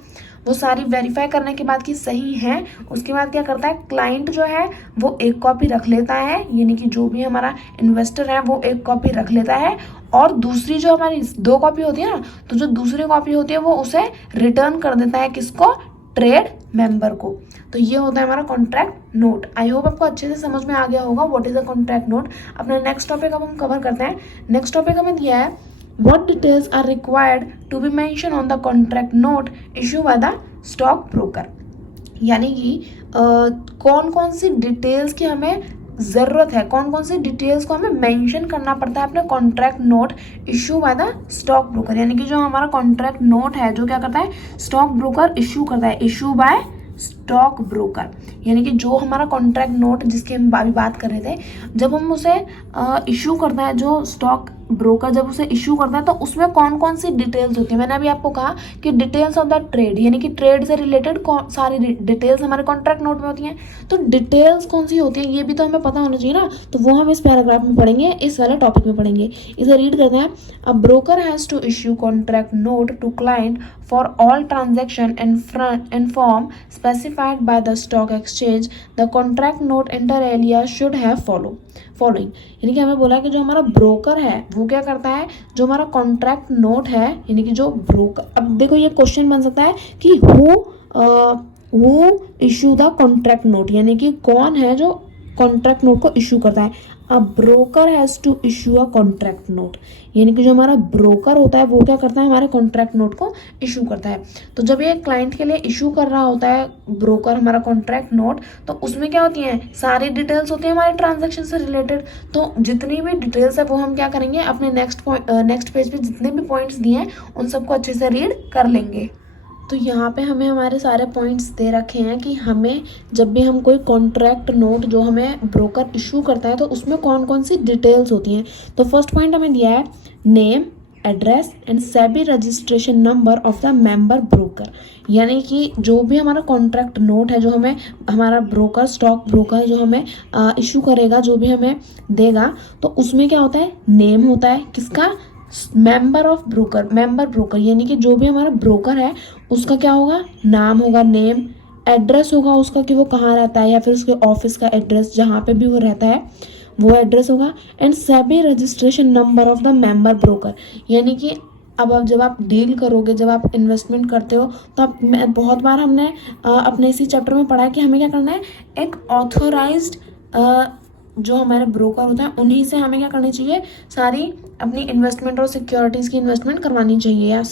वो सारी वेरीफाई करने के बाद कि सही है, उसके बाद क्या करता है, क्लाइंट जो है वो एक कॉपी रख लेता है, यानी कि जो भी हमारा इन्वेस्टर है वो एक कॉपी रख लेता है, और दूसरी जो हमारी दो कॉपी होती है ना, तो जो दूसरी कॉपी होती है वो उसे रिटर्न कर देता है, किसको, ट्रेड मेंबर को। तो ये होता है हमारा कॉन्ट्रैक्ट नोट। आई होप आपको अच्छे से समझ में आ गया होगा what is a contract note. अपना नेक्स्ट टॉपिक अब हम कवर करते हैं। नेक्स्ट टॉपिक हमें दिया है, what details are required to be mentioned on the contract note issued by the stock broker, यानी कि कौन कौन सी डिटेल्स की हमें ज़रूरत है, कौन कौन सी डिटेल्स को हमें मेंशन करना पड़ता है अपने contract note issue by the stock broker, यानी कि जो हमारा कॉन्ट्रैक्ट नोट है जो क्या करता है, स्टॉक ब्रोकर इशू करता है, इशू बाय स्टॉक ब्रोकर, यानी कि जो हमारा कॉन्ट्रैक्ट नोट जिसकी हम अभी बात कर रहे थे, जब हम उसे इशू करता है, जो स्टॉक ब्रोकर जब उसे इशू करता है तो उसमें कौन कौन सी डिटेल्स होती है। मैंने अभी आपको कहा कि डिटेल्स ऑफ द ट्रेड, यानी कि ट्रेड से रिलेटेड सारी डिटेल्स हमारे कॉन्ट्रैक्ट नोट में होती हैं। तो डिटेल्स कौन सी होती हैं ये भी तो हमें पता होना चाहिए ना, तो वो हम इस पैराग्राफ में पढ़ेंगे, इस वाले टॉपिक में पढ़ेंगे। इसे रीड करते हैं। A broker has to issue contract note to client for all transaction and form specified by the stock exchange. The contract note inter alia should have following, यानी कि हमें बोला कि जो हमारा ब्रोकर है वो क्या करता है, जो हमारा कॉन्ट्रैक्ट नोट है, यानी कि जो ब्रोकर, अब देखो ये क्वेश्चन बन सकता है कि who issue the contract note, यानी कि कौन है जो कॉन्ट्रैक्ट नोट को इशू करता है। A broker has to issue a contract note, यानी कि जो हमारा ब्रोकर होता है वो क्या करता है, हमारे कॉन्ट्रैक्ट नोट को इशू करता है। तो जब ये क्लाइंट के लिए इशू कर रहा होता है ब्रोकर हमारा कॉन्ट्रैक्ट नोट, तो उसमें क्या होती हैं, सारी डिटेल्स होती हैं हमारे ट्रांजैक्शन से रिलेटेड। तो जितनी भी डिटेल्स है वो हम क्या करेंगे, अपने नेक्स्ट पेज पे जितने भी पॉइंट्स दिए हैं उन सबको अच्छे से रीड कर लेंगे। तो यहाँ पे हमें हमारे सारे पॉइंट्स दे रखे हैं कि हमें जब भी हम कोई कॉन्ट्रैक्ट नोट जो हमें ब्रोकर इशू करता है तो उसमें कौन कौन सी डिटेल्स होती हैं। तो फर्स्ट पॉइंट हमें दिया है name, address and SEBI registration number of the member broker. यानी कि जो भी हमारा कॉन्ट्रैक्ट नोट है, जो हमें हमारा ब्रोकर, स्टॉक ब्रोकर जो हमें इशू करेगा, जो भी हमें देगा, तो उसमें क्या होता है, नेम होता है किसका, member of broker, member broker, यानी कि जो भी हमारा ब्रोकर है उसका क्या होगा, नाम होगा, नेम, एड्रेस होगा उसका कि वो कहाँ रहता है, या फिर उसके ऑफिस का एड्रेस जहाँ पे भी वो रहता है वो एड्रेस होगा, and SEBI registration number of the member broker. यानी कि अब जब आप डील करोगे, जब आप इन्वेस्टमेंट करते हो, तो आप बहुत बार हमने अपने इसी चैप्टर में पढ़ा है कि हमें क्या करना है, एक ऑथोराइज्ड जो हमारे ब्रोकर होता है उन्हीं से हमें क्या करनी चाहिए, सारी अपनी इन्वेस्टमेंट और सिक्योरिटीज़ की इन्वेस्टमेंट करवानी चाहिए, या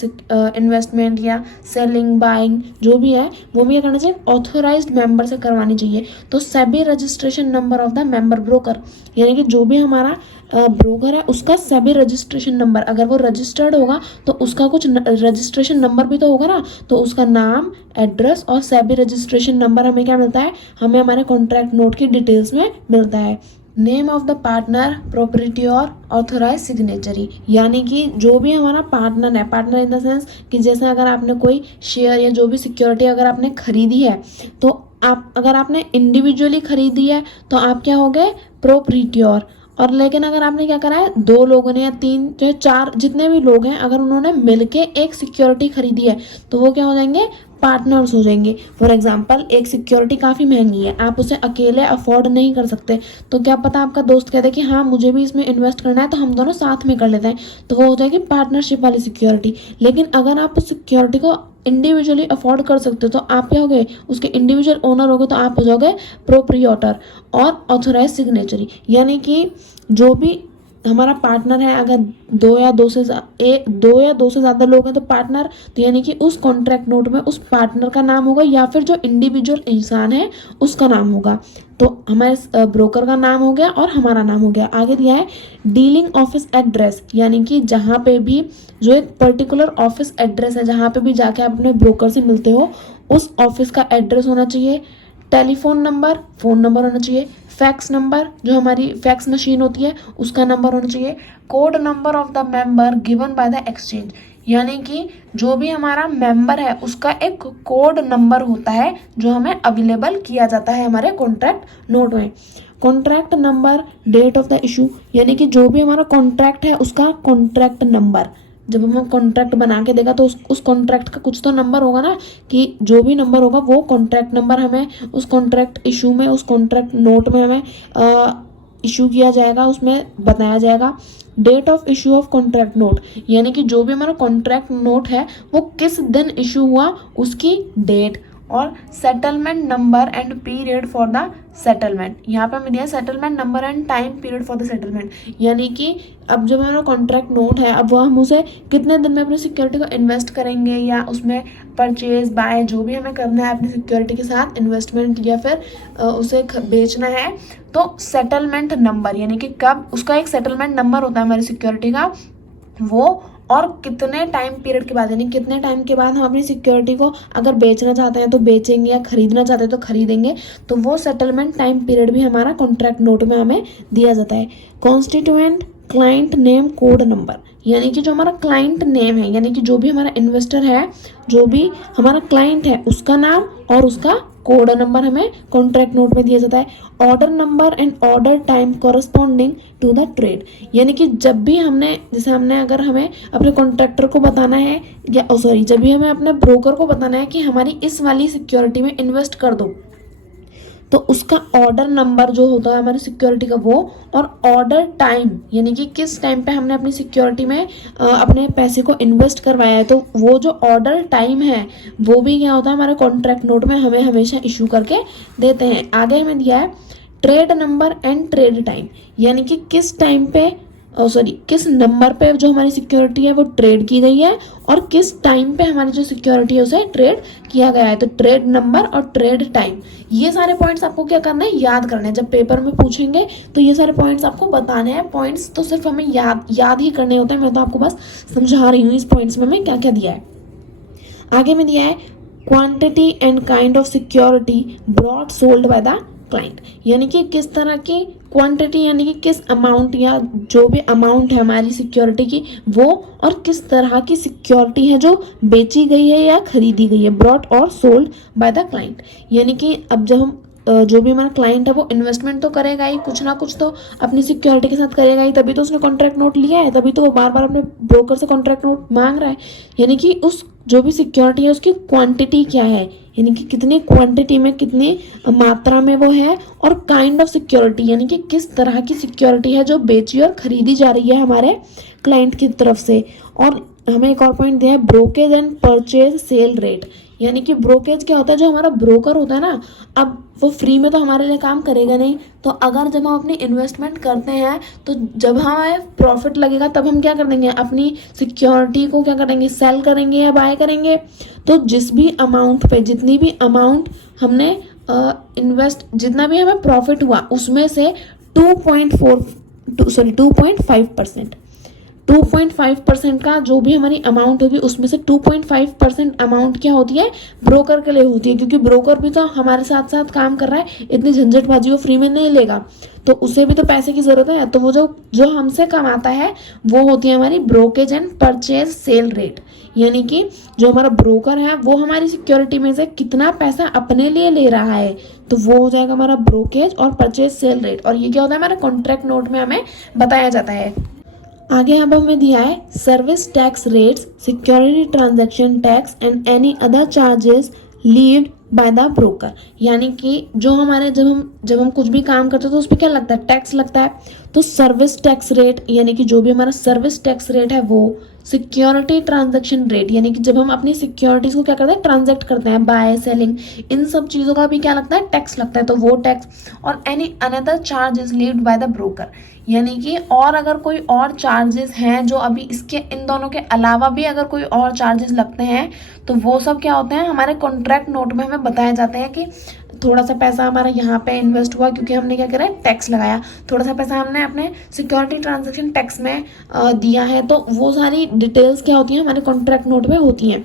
इन्वेस्टमेंट या सेलिंग बाइंग जो भी है वो भी क्या करना चाहिए, ऑथोराइज्ड मेंबर से करवानी चाहिए। तो SEBI registration number of the member broker, यानी कि जो भी हमारा ब्रोकर है उसका सेबी रजिस्ट्रेशन नंबर, अगर वो रजिस्टर्ड होगा तो उसका कुछ रजिस्ट्रेशन नंबर भी तो होगा ना, तो उसका नाम, एड्रेस और सेबी रजिस्ट्रेशन नंबर हमें क्या मिलता है, हमें हमारे कॉन्ट्रैक्ट नोट की डिटेल्स में मिलता है। Name of the partner, property और ऑथोराइज सिग्नेचरी, यानी कि जो भी हमारा पार्टनर है, पार्टनर इन द सेंस कि जैसे अगर आपने कोई शेयर या जो भी सिक्योरिटी अगर आपने खरीदी है, तो आप अगर आपने इंडिविजुअली खरीदी है तो आप क्या हो गए, प्रोप्रीट्योर। और लेकिन अगर आपने क्या करा है, दो लोगों ने या तीन जो चार जितने भी लोग हैं, अगर उन्होंने मिलके एक सिक्योरिटी खरीदी है तो वो क्या हो जाएंगे, पार्टनर्स हो जाएंगे। फॉर एग्जांपल एक सिक्योरिटी काफ़ी महंगी है, आप उसे अकेले अफोर्ड नहीं कर सकते, तो क्या पता आपका दोस्त कहते हैं कि हाँ मुझे भी इसमें इन्वेस्ट करना है, तो हम दोनों साथ में कर लेते हैं, तो वो हो जाएगी पार्टनरशिप वाली सिक्योरिटी। लेकिन अगर आप उस सिक्योरिटी को इंडिविजुअली अफोर्ड कर सकते हो तो आप क्या हो गए, उसके इंडिविजुअल ओनर हो गए, तो आप हो जाओगे प्रोप्रिएटर और ऑथोराइज सिग्नेचरी। यानी कि जो भी हमारा पार्टनर है, अगर दो या दो से ज़्यादा लोग हैं तो पार्टनर, तो यानी कि उस कॉन्ट्रैक्ट नोट में उस पार्टनर का नाम होगा या फिर जो इंडिविजुअल इंसान है उसका नाम होगा। तो हमारे ब्रोकर का नाम हो गया और हमारा नाम हो गया। आगे दिया है डीलिंग ऑफिस एड्रेस, यानी कि जहाँ पे भी जो एक पर्टिकुलर ऑफिस एड्रेस है, जहाँ पे भी जाके आप अपने ब्रोकर से मिलते हो, उस ऑफिस का एड्रेस होना चाहिए, टेलीफोन नंबर, फ़ोन नंबर होना चाहिए, फैक्स नंबर जो हमारी फैक्स मशीन होती है उसका नंबर होना चाहिए, code number of the member given by the exchange, यानी कि जो भी हमारा मेंबर है उसका एक कोड नंबर होता है जो हमें अवेलेबल किया जाता है हमारे कॉन्ट्रैक्ट नोट में। Contract number, date of the issue, यानी कि जो भी हमारा कॉन्ट्रैक्ट है उसका कॉन्ट्रैक्ट नंबर, जब हम कॉन्ट्रैक्ट बना के देगा तो उस कॉन्ट्रैक्ट का कुछ तो नंबर होगा ना, कि जो भी नंबर होगा वो कॉन्ट्रैक्ट नंबर हमें उस कॉन्ट्रैक्ट इशू में, उस कॉन्ट्रैक्ट नोट में हमें इशू किया जाएगा, उसमें बताया जाएगा। Date of issue of contract note, यानी कि जो भी हमारा कॉन्ट्रैक्ट नोट है वो किस दिन इशू हुआ उसकी डेट, और settlement number and period for the settlement, यहाँ पे हमें दिया settlement number and time period for the settlement, यानी कि अब जो हमारा कॉन्ट्रैक्ट नोट है अब वो हम उसे कितने दिन में अपनी सिक्योरिटी को इन्वेस्ट करेंगे, या उसमें परचेज बाय जो भी हमें करना है अपनी सिक्योरिटी के साथ इन्वेस्टमेंट, या फिर उसे बेचना है, तो सेटलमेंट नंबर, यानी कि कब उसका एक सेटलमेंट नंबर होता है हमारी सिक्योरिटी का, वो और कितने टाइम पीरियड के बाद, यानी कितने टाइम के बाद हम अपनी सिक्योरिटी को अगर बेचना चाहते हैं तो बेचेंगे, या खरीदना चाहते हैं तो खरीदेंगे, तो वो सेटलमेंट टाइम पीरियड भी हमारा कॉन्ट्रैक्ट नोट में हमें दिया जाता है। Constituent client name code number, यानी कि जो हमारा क्लाइंट नेम है, यानी कि जो भी हमारा इन्वेस्टर है, जो भी हमारा क्लाइंट है उसका नाम और उसका कोड नंबर हमें कॉन्ट्रैक्ट नोट में दिया जाता है। Order number and order time corresponding to the trade, यानी कि जब भी हमने जैसे हमने अगर हमें अपने कॉन्ट्रैक्टर को बताना है, या जब भी हमें अपने ब्रोकर को बताना है कि हमारी इस वाली सिक्योरिटी में इन्वेस्ट कर दो, तो उसका ऑर्डर नंबर जो होता है हमारी सिक्योरिटी का वो, और ऑर्डर टाइम, यानी कि किस टाइम पे हमने अपनी सिक्योरिटी में अपने पैसे को इन्वेस्ट करवाया है, तो वो जो ऑर्डर टाइम है वो भी क्या होता है हमारे कॉन्ट्रैक्ट नोट में हमें हमेशा इशू करके देते हैं। आगे हमें दिया है trade number and trade time, यानी कि किस टाइम पे किस नंबर पे जो हमारी सिक्योरिटी है वो ट्रेड की गई है, और किस टाइम पे हमारी जो सिक्योरिटी है उसे ट्रेड किया गया है, तो ट्रेड नंबर और ट्रेड टाइम, ये सारे पॉइंट्स आपको क्या करना है, याद करने हैं। जब पेपर में पूछेंगे तो ये सारे पॉइंट्स आपको बताने हैं। पॉइंट्स तो सिर्फ हमें याद ही करने होते हैं, मैं तो आपको बस समझा रही हूँ इस पॉइंट्स में मैं क्या क्या दिया है। आगे में दिया है quantity and kind of security bought sold by the client, यानी कि किस तरह की क्वांटिटी, यानी कि किस अमाउंट या जो भी अमाउंट है हमारी सिक्योरिटी की वो, और किस तरह की सिक्योरिटी है जो बेची गई है या खरीदी गई है, ब्रॉट और सोल्ड बाय द क्लाइंट। यानी कि अब जब हम जो भी हमारा क्लाइंट है वो इन्वेस्टमेंट तो करेगा ही, कुछ ना कुछ तो अपनी सिक्योरिटी के साथ करेगा ही, तभी तो उसने कॉन्ट्रैक्ट नोट लिया है, तभी तो वो बार बार अपने ब्रोकर से कॉन्ट्रैक्ट नोट मांग रहा है। यानी कि उस जो भी सिक्योरिटी है उसकी क्वांटिटी क्या है, यानी कि कितनी क्वांटिटी में, कितनी मात्रा में वो है, और काइंड ऑफ सिक्योरिटी, यानी कि किस तरह की सिक्योरिटी है जो बेची और खरीदी जा रही है हमारे क्लाइंट की तरफ से। और हमें एक और पॉइंट दिया है brokerage and purchase sale rate, यानी कि ब्रोकेज क्या होता है, जो हमारा ब्रोकर होता है ना, अब वो फ्री में तो हमारे लिए काम करेगा नहीं, तो अगर जब हम अपनी इन्वेस्टमेंट करते हैं तो जब हमें प्रॉफिट लगेगा तब हम क्या कर देंगे, अपनी सिक्योरिटी को क्या करेंगे, सेल करेंगे या बाय करेंगे। तो जिस भी अमाउंट पे, जितनी भी अमाउंट हमने इन्वेस्ट, जितना भी हमें प्रॉफिट हुआ उसमें से 2.5% का जो भी हमारी अमाउंट होगी उसमें से 2.5% अमाउंट क्या होती है, ब्रोकर के लिए होती है, क्योंकि ब्रोकर भी तो हमारे साथ साथ काम कर रहा है, इतनी झंझटबाजी वो फ्री में नहीं लेगा, तो उसे भी तो पैसे की जरूरत है। तो वो जो हमसे कमाता है वो होती है हमारी brokerage and purchase sale rate, यानी कि जो हमारा ब्रोकर है वो हमारी सिक्योरिटी में से कितना पैसा अपने लिए ले रहा है, तो वो हो जाएगा हमारा ब्रोकेज और परचेज सेल रेट। और ये क्या होता है, हमारे कॉन्ट्रैक्ट नोट में हमें बताया जाता है। आगे यहाँ पर हमें दिया है service tax rates, security transaction tax and any other charges levied by the broker, यानी कि जो हमारे जब हम कुछ भी काम करते हैं तो उस पर क्या लगता है, टैक्स लगता है। तो सर्विस टैक्स रेट, यानी कि जो भी हमारा सर्विस टैक्स रेट है वो, सिक्योरिटी ट्रांजैक्शन रेट, यानी कि जब हम अपनी सिक्योरिटीज को क्या करते हैं, ट्रांजैक्ट करते हैं, बाय सेलिंग, इन सब चीज़ों का भी क्या लगता है, टैक्स लगता है, तो वो टैक्स। और any another charges levied by the broker, यानी कि और अगर कोई और चार्जेस हैं जो अभी इसके इन दोनों के अलावा भी अगर कोई और चार्जेस लगते हैं तो वो सब क्या होते हैं, हमारे कॉन्ट्रैक्ट नोट में हमें बताए जाते हैं कि थोड़ा सा पैसा हमारा यहाँ पे इन्वेस्ट हुआ क्योंकि हमने क्या करा है, टैक्स लगाया, थोड़ा सा पैसा हमने अपने सिक्योरिटी ट्रांजैक्शन टैक्स में दिया है, तो वो सारी डिटेल्स क्या होती हैं हमारे कॉन्ट्रैक्ट नोट में होती हैं।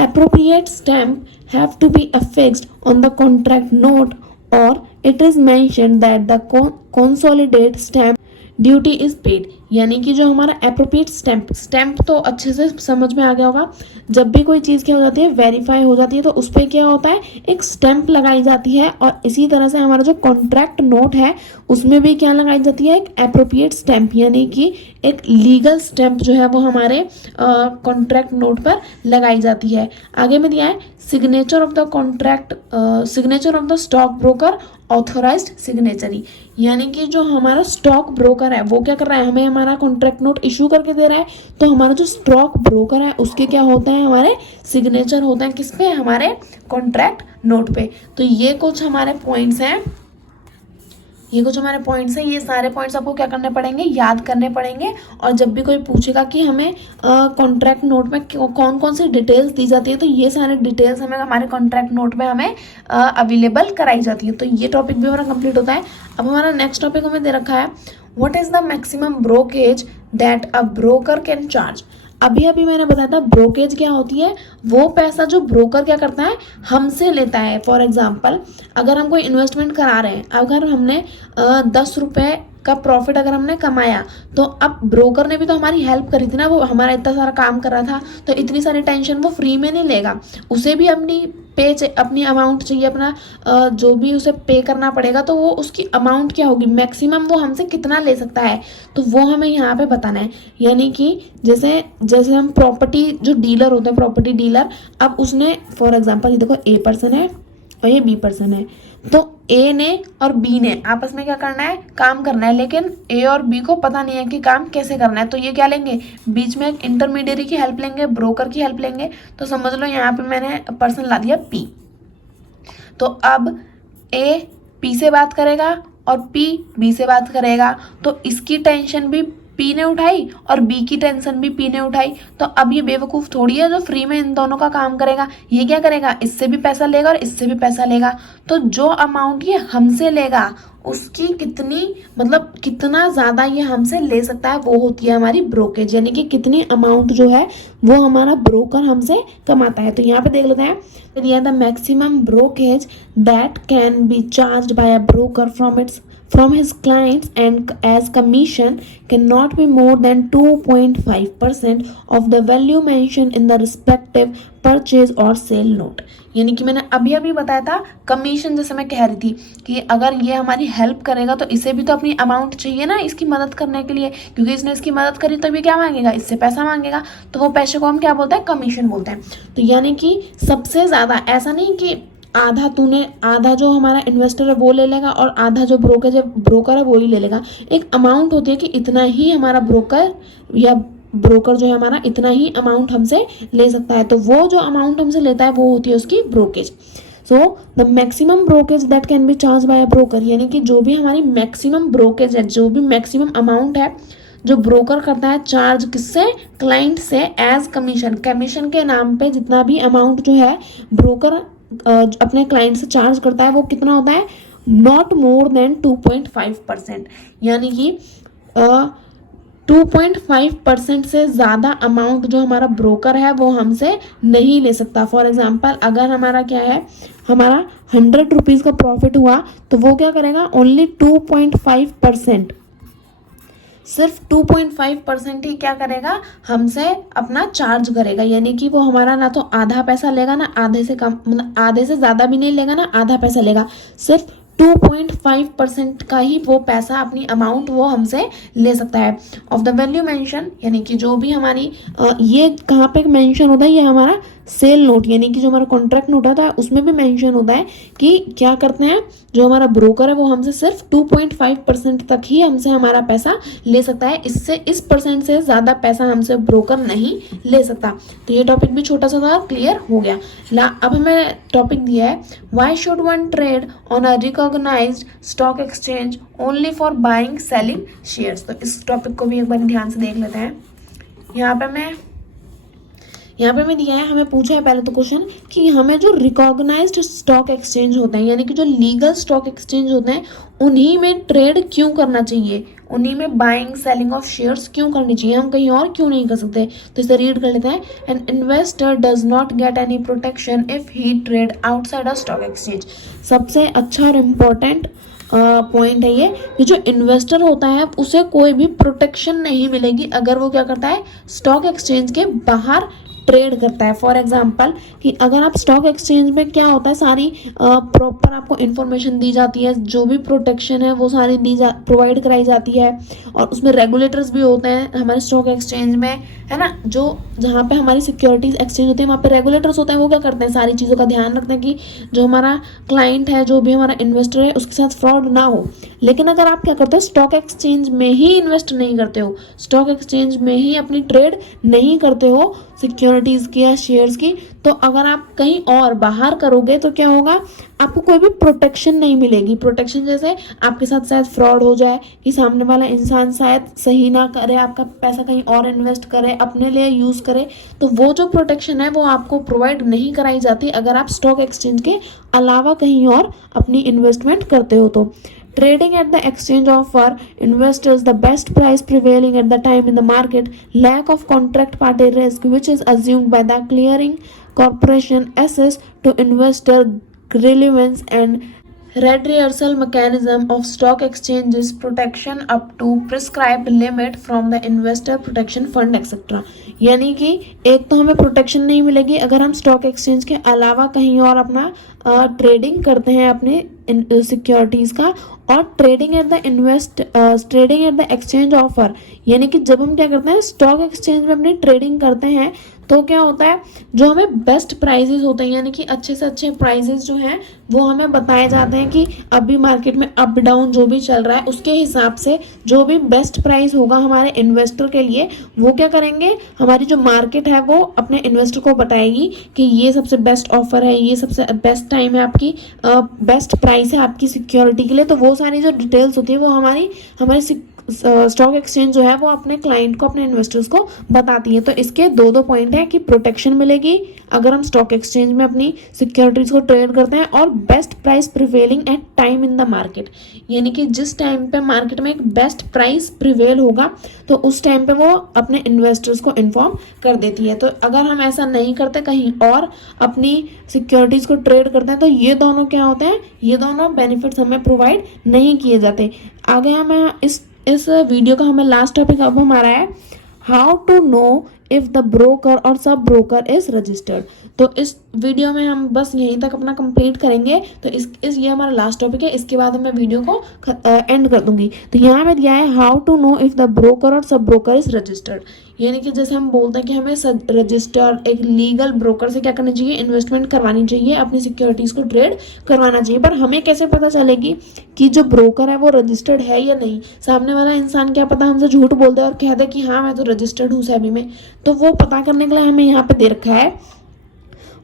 Appropriate stamp have to be affixed on the contract note और it is mentioned that the consolidate stamp duty is paid, यानी कि जो हमारा एप्रोप्रिएट स्टैम्प तो अच्छे से समझ में आ गया होगा, जब भी कोई चीज़ क्या हो जाती है, वेरीफाई हो जाती है, तो उस पर क्या होता है, एक स्टैम्प लगाई जाती है। और इसी तरह से हमारा जो कॉन्ट्रैक्ट नोट है उसमें भी क्या लगाई जाती है, एक एप्रोप्रिएट स्टैम्प, यानी कि एक लीगल स्टैम्प जो है वो हमारे कॉन्ट्रैक्ट नोट पर लगाई जाती है। आगे में दिया है signature of the contract, signature of the stock broker authorised signatory, यानी कि जो हमारा स्टॉक ब्रोकर है वो क्या कर रहा है, हमें हमारा कॉन्ट्रैक्ट नोट इशू करके दे रहा है, तो हमारा जो स्टॉक ब्रोकर है उसके क्या होता है, हमारे सिग्नेचर होते हैं किस पे, हमारे कॉन्ट्रैक्ट नोट पे। तो ये कुछ हमारे पॉइंट्स हैं, ये सारे पॉइंट्स आपको क्या करने पड़ेंगे, याद करने पड़ेंगे। और जब भी कोई पूछेगा कि हमें कॉन्ट्रैक्ट नोट में कौन कौन सी डिटेल्स दी जाती है, तो ये सारे डिटेल्स हमें हमारे कॉन्ट्रैक्ट नोट में हमें अवेलेबल कराई जाती है। तो ये टॉपिक भी हमारा कंप्लीट होता है। अब हमारा नेक्स्ट टॉपिक हमें दे रखा है, what is the maximum brokerage that a broker can charge. अभी मैंने बताया था ब्रोकेज क्या होती है, वो पैसा जो ब्रोकर क्या करता है, हमसे लेता है। फॉर एग्जांपल अगर हम कोई इन्वेस्टमेंट करा रहे हैं, अगर हमने 10 रुपये का प्रॉफिट अगर हमने कमाया, तो अब ब्रोकर ने भी तो हमारी हेल्प करी थी ना, वो हमारा इतना सारा काम कर रहा था, तो इतनी सारी टेंशन वो फ्री में नहीं लेगा, उसे भी अपनी अमाउंट चाहिए, अपना जो भी उसे पे करना पड़ेगा, तो वो उसकी अमाउंट क्या होगी, मैक्सिमम वो हमसे कितना ले सकता है, तो वो हमें यहाँ पे बताना है। यानी कि जैसे हम प्रॉपर्टी, जो डीलर होते हैं प्रॉपर्टी डीलर, अब उसने फॉर एग्जांपल ये देखो ए पर्सन है और ये बी पर्सन है, तो ए ने और बी ने आपस में क्या करना है, काम करना है, लेकिन ए और बी को पता नहीं है कि काम कैसे करना है, तो ये क्या लेंगे, बीच में एक इंटरमीडियरी की हेल्प लेंगे, ब्रोकर की हेल्प लेंगे। तो समझ लो यहाँ पे मैंने पर्सन ला दिया पी, तो अब ए पी से बात करेगा और पी बी से बात करेगा, तो इसकी टेंशन भी पी ने उठाई और बी की टेंशन भी पी ने उठाई, तो अब ये बेवकूफ़ थोड़ी है जो फ्री में इन दोनों का काम करेगा, ये क्या करेगा, इससे भी पैसा लेगा और इससे भी पैसा लेगा, तो जो अमाउंट ये हमसे लेगा उसकी कितनी मतलब कितना ज़्यादा ये हमसे ले सकता है, वो होती है हमारी ब्रोकेज, यानी कि कितनी अमाउंट जो है वो हमारा ब्रोकर हमसे कमाता है। तो यहाँ पे देख लेते हैं, दिया the maximum brokerage that can be charged bye a broker from his clients and as commission cannot be more than 2.5% of the value mentioned in the respective purchase or sale note। यानी कि मैंने अभी अभी बताया था commission, जैसे मैं कह रही थी कि अगर ये हमारी हेल्प करेगा तो इसे भी तो अपनी अमाउंट चाहिए ना इसकी मदद करने के लिए, क्योंकि इसने इसकी मदद करी तो ये क्या मांगेगा, इससे पैसा मांगेगा, तो वो पैसे को हम क्या बोलते हैं, कमीशन बोलते हैं। तो यानी कि सबसे ज़्यादा, ऐसा नहीं कि आधा जो हमारा इन्वेस्टर है वो ले लेगा और आधा जो ब्रोकर है वो ही ले लेगा। एक अमाउंट होती है कि इतना ही हमारा ब्रोकर जो है हमारा इतना ही अमाउंट हमसे ले सकता है, तो वो जो अमाउंट हमसे लेता है वो होती है उसकी brokerage. So the maximum brokerage that can be charge by a broker, यानी कि जो भी हमारी मैक्सिमम ब्रोकेज है, जो भी मैक्सिमम अमाउंट है जो ब्रोकर करता है चार्ज किससे, क्लाइंट से, एज कमीशन, कमीशन के नाम पे जितना भी अमाउंट जो है ब्रोकर अपने क्लाइंट से चार्ज करता है वो कितना होता है, नॉट मोर देन 2.5%, यानी कि 2.5% से ज़्यादा अमाउंट जो हमारा ब्रोकर है वो हमसे नहीं ले सकता। फॉर एग्जांपल अगर हमारा क्या है, हमारा 100 रुपीज़ का प्रॉफिट हुआ तो वो क्या करेगा, ओनली 2.5%, सिर्फ 2.5% ही क्या करेगा, हमसे अपना चार्ज करेगा, यानी कि वो हमारा ना तो आधा पैसा लेगा ना आधे से कम, मतलब आधे से ज़्यादा भी नहीं लेगा ना आधा पैसा लेगा, सिर्फ 2.5% का ही वो पैसा, अपनी अमाउंट वो हमसे ले सकता है। ऑफ द वैल्यू मेंशन, यानी कि जो भी हमारी ये कहाँ पे मेंशन होता है, ये हमारा सेल नोट, यानी कि जो हमारा कॉन्ट्रैक्ट नोट होता है उसमें भी मेंशन होता है कि क्या करते हैं, जो हमारा ब्रोकर है वो हमसे सिर्फ 2.5% तक ही हमसे हमारा पैसा ले सकता है, इस परसेंट से ज़्यादा पैसा हमसे ब्रोकर नहीं ले सकता। तो ये टॉपिक भी छोटा सा था, क्लियर हो गया। अब हमें टॉपिक दिया है, why should one trade on a recognised stock exchange only for buying selling shares. तो इस टॉपिक को भी एक बार ध्यान से देख लेते हैं। यहाँ पे मैं दिया है, हमें पूछा है पहले तो क्वेश्चन कि हमें जो रिकॉग्नाइज्ड स्टॉक एक्सचेंज होते हैं, यानी कि जो लीगल स्टॉक एक्सचेंज होते हैं, उन्हीं में ट्रेड क्यों करना चाहिए, उन्हीं में बाइंग सेलिंग ऑफ शेयर्स क्यों करनी चाहिए, हम कहीं और क्यों नहीं कर सकते। तो इसे रीड कर लेते हैं। An investor does not get any protection if he trade outside a stock exchange. सबसे अच्छा और इम्पोर्टेंट पॉइंट है ये कि जो इन्वेस्टर होता है उसे कोई भी प्रोटेक्शन नहीं मिलेगी अगर वो क्या करता है, स्टॉक एक्सचेंज के बाहर ट्रेड करता है। फॉर एग्जांपल कि अगर आप स्टॉक एक्सचेंज में क्या होता है, सारी प्रॉपर आपको इन्फॉर्मेशन दी जाती है, जो भी प्रोटेक्शन है वो सारी प्रोवाइड कराई जाती है, और उसमें रेगुलेटर्स भी होते हैं हमारे स्टॉक एक्सचेंज में, है ना, जो जहाँ पे हमारी सिक्योरिटीज एक्सचेंज होती है वहाँ पे रेगुलेटर्स होते हैं, वो क्या करते हैं, सारी चीज़ों का ध्यान रखते हैं कि जो हमारा क्लाइंट है, जो भी हमारा इन्वेस्टर है, उसके साथ फ्रॉड ना हो। लेकिन अगर आप क्या करते हो, स्टॉक एक्सचेंज में ही इन्वेस्ट नहीं करते हो, स्टॉक एक्सचेंज में ही अपनी ट्रेड नहीं करते हो सिक्योरिटीज़ की या शेयर्स की, तो अगर आप कहीं और बाहर करोगे तो क्या होगा, आपको कोई भी प्रोटेक्शन नहीं मिलेगी। प्रोटेक्शन जैसे आपके साथ शायद फ्रॉड हो जाए, कि सामने वाला इंसान शायद सही ना करे, आपका पैसा कहीं और इन्वेस्ट करे, अपने लिए यूज़ करे, तो वो जो प्रोटेक्शन है वो आपको प्रोवाइड नहीं कराई जाती अगर आप स्टॉक एक्सचेंज के अलावा कहीं और अपनी इन्वेस्टमेंट करते हो। तो trading at the exchange offer investors the best price prevailing at the time in the market, lack of contract party risk which is assumed by the clearing corporation, access to investor relevance and red reversal mechanism of stock exchanges, protection up to prescribed limit from the investor protection fund etc। यानी कि एक तो हमें protection नहीं मिलेगी अगर हम stock exchange के अलावा कहीं और अपना ट्रेडिंग करते हैं अपने सिक्योरिटीज़ का, और trading at the exchange offer, यानी कि जब हम क्या करते हैं स्टॉक एक्सचेंज में अपनी ट्रेडिंग करते हैं तो क्या होता है, जो हमें बेस्ट प्राइजेस होते हैं, यानी कि अच्छे से अच्छे प्राइजेस जो हैं वो हमें बताए जाते हैं कि अभी मार्केट में अप डाउन जो भी चल रहा है उसके हिसाब से जो भी बेस्ट प्राइस होगा हमारे इन्वेस्टर के लिए, वो क्या करेंगे, हमारी जो मार्केट है वो अपने इन्वेस्टर को बताएगी कि ये सबसे बेस्ट ऑफर है, ये सबसे बेस्ट टाइम है, आपकी बेस्ट प्राइस है आपकी सिक्योरिटी के लिए। तो वो सारी जो डिटेल्स होती है वो हमारी स्टॉक एक्सचेंज जो है वो अपने क्लाइंट को, अपने इन्वेस्टर्स को बताती है। तो इसके दो पॉइंट है कि प्रोटेक्शन मिलेगी अगर हम स्टॉक एक्सचेंज में अपनी सिक्योरिटीज को ट्रेड करते हैं, और best price prevailing at time in the market, यानी कि जिस टाइम पे मार्केट में एक बेस्ट प्राइस प्रिवेल होगा तो उस टाइम पे वो अपने इन्वेस्टर्स को इन्फॉर्म कर देती है। तो अगर हम ऐसा नहीं करते, कहीं और अपनी सिक्योरिटीज को ट्रेड करते हैं, तो ये दोनों क्या होते हैं, ये दोनों बेनिफिट्स हमें प्रोवाइड नहीं किए जाते। आगे हमें इस वीडियो का हमें लास्ट टॉपिक अब हमारा है how to know if the broker और सब ब्रोकर इज रजिस्टर्ड। तो इस वीडियो में हम बस यहीं तक अपना कंप्लीट करेंगे। तो इस ये हमारा लास्ट टॉपिक है, इसके बाद मैं वीडियो को एंड कर दूंगी। तो यहाँ पे दिया है how to know if the broker और सब ब्रोकर इज रजिस्टर्ड, यानी कि जैसे हम बोलते हैं कि हमें रजिस्टर्ड एक लीगल ब्रोकर से क्या करना चाहिए, इन्वेस्टमेंट करवानी चाहिए, अपनी सिक्योरिटीज को ट्रेड करवाना चाहिए। पर हमें कैसे पता चलेगी कि जो ब्रोकर है वो रजिस्टर्ड है या नहीं? सामने वाला इंसान क्या पता हमसे झूठ बोल दे और कह दे कि हाँ मैं तो रजिस्टर्ड हूँ सेबी में। तो वो पता करने के लिए हमें यहाँ पे दे रखा है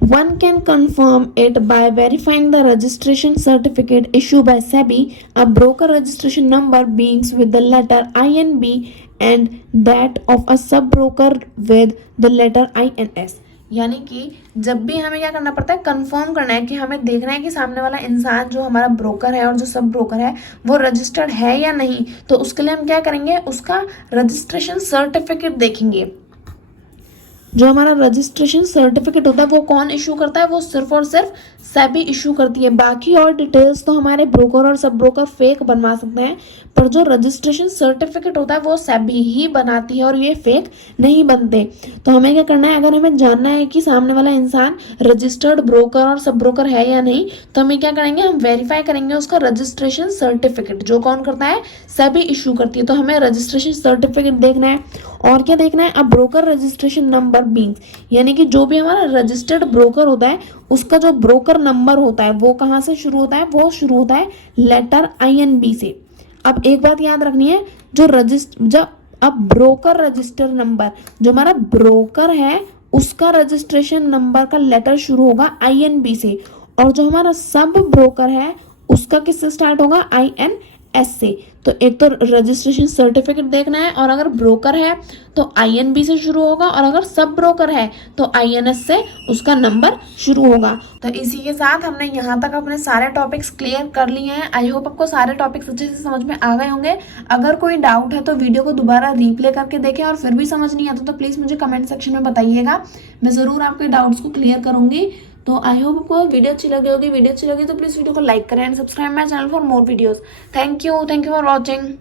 one can confirm it by verifying the registration certificate issued by SEBI, a broker registration number begins with the letter INB and that of a sub broker with the letter INS। यानी कि जब भी हमें क्या करना पड़ता है, confirm करना है कि हमें देखना है कि सामने वाला इंसान जो हमारा ब्रोकर है और जो सब ब्रोकर है वो रजिस्टर्ड है या नहीं। तो उसके लिए हम क्या करेंगे, उसका रजिस्ट्रेशन सर्टिफिकेट देखेंगे। जो हमारा रजिस्ट्रेशन सर्टिफिकेट होता है वो कौन इशू करता है, वो सिर्फ और सिर्फ सेबी इशू करती है। बाकी और डिटेल्स तो हमारे ब्रोकर और सब ब्रोकर फेक बनवा सकते हैं, पर जो रजिस्ट्रेशन सर्टिफिकेट होता है वो सेबी ही बनाती है और ये फेक नहीं बनते। तो हमें क्या करना है, अगर हमें जानना है कि सामने वाला इंसान रजिस्टर्ड ब्रोकर और सब ब्रोकर है या नहीं, तो हमें क्या करेंगे, हम वेरीफाई करेंगे उसका रजिस्ट्रेशन सर्टिफिकेट जो कौन करता है, सेबी इशू करती है। तो हमें रजिस्ट्रेशन सर्टिफिकेट देखना है और क्या देखना है, अब ब्रोकर रजिस्ट्रेशन नंबर बीन्स, यानी कि जो भी हमारा रजिस्टर्ड ब्रोकर होता है उसका जो ब्रोकर नंबर होता है वो कहाँ से शुरू होता है, वो शुरू होता है लेटर INB से। अब एक बात याद रखनी है, अब ब्रोकर रजिस्टर नंबर, जो हमारा ब्रोकर है उसका रजिस्ट्रेशन नंबर का लेटर शुरू होगा INB से, और जो हमारा सब ब्रोकर है उसका किससे स्टार्ट होगा, INS से। तो एक तो रजिस्ट्रेशन सर्टिफिकेट देखना है, और अगर ब्रोकर है तो INB से शुरू होगा, और अगर सब ब्रोकर है तो INS से उसका नंबर शुरू होगा। तो इसी के साथ हमने यहाँ तक अपने सारे टॉपिक्स क्लियर कर लिए हैं। आई होप आपको सारे टॉपिक्स अच्छे से समझ में आ गए होंगे। अगर कोई डाउट है तो वीडियो को दोबारा रिप्ले करके देखें, और फिर भी समझ नहीं आता तो प्लीज़ मुझे कमेंट सेक्शन में बताइएगा, मैं ज़रूर आपके डाउट्स को क्लियर करूँगी। तो आई होप आपको वीडियो अच्छी लगी होगी। वीडियो अच्छी लगी तो प्लीज़ वीडियो को लाइक करें and subscribe my channel for more videos. Thank you for watching.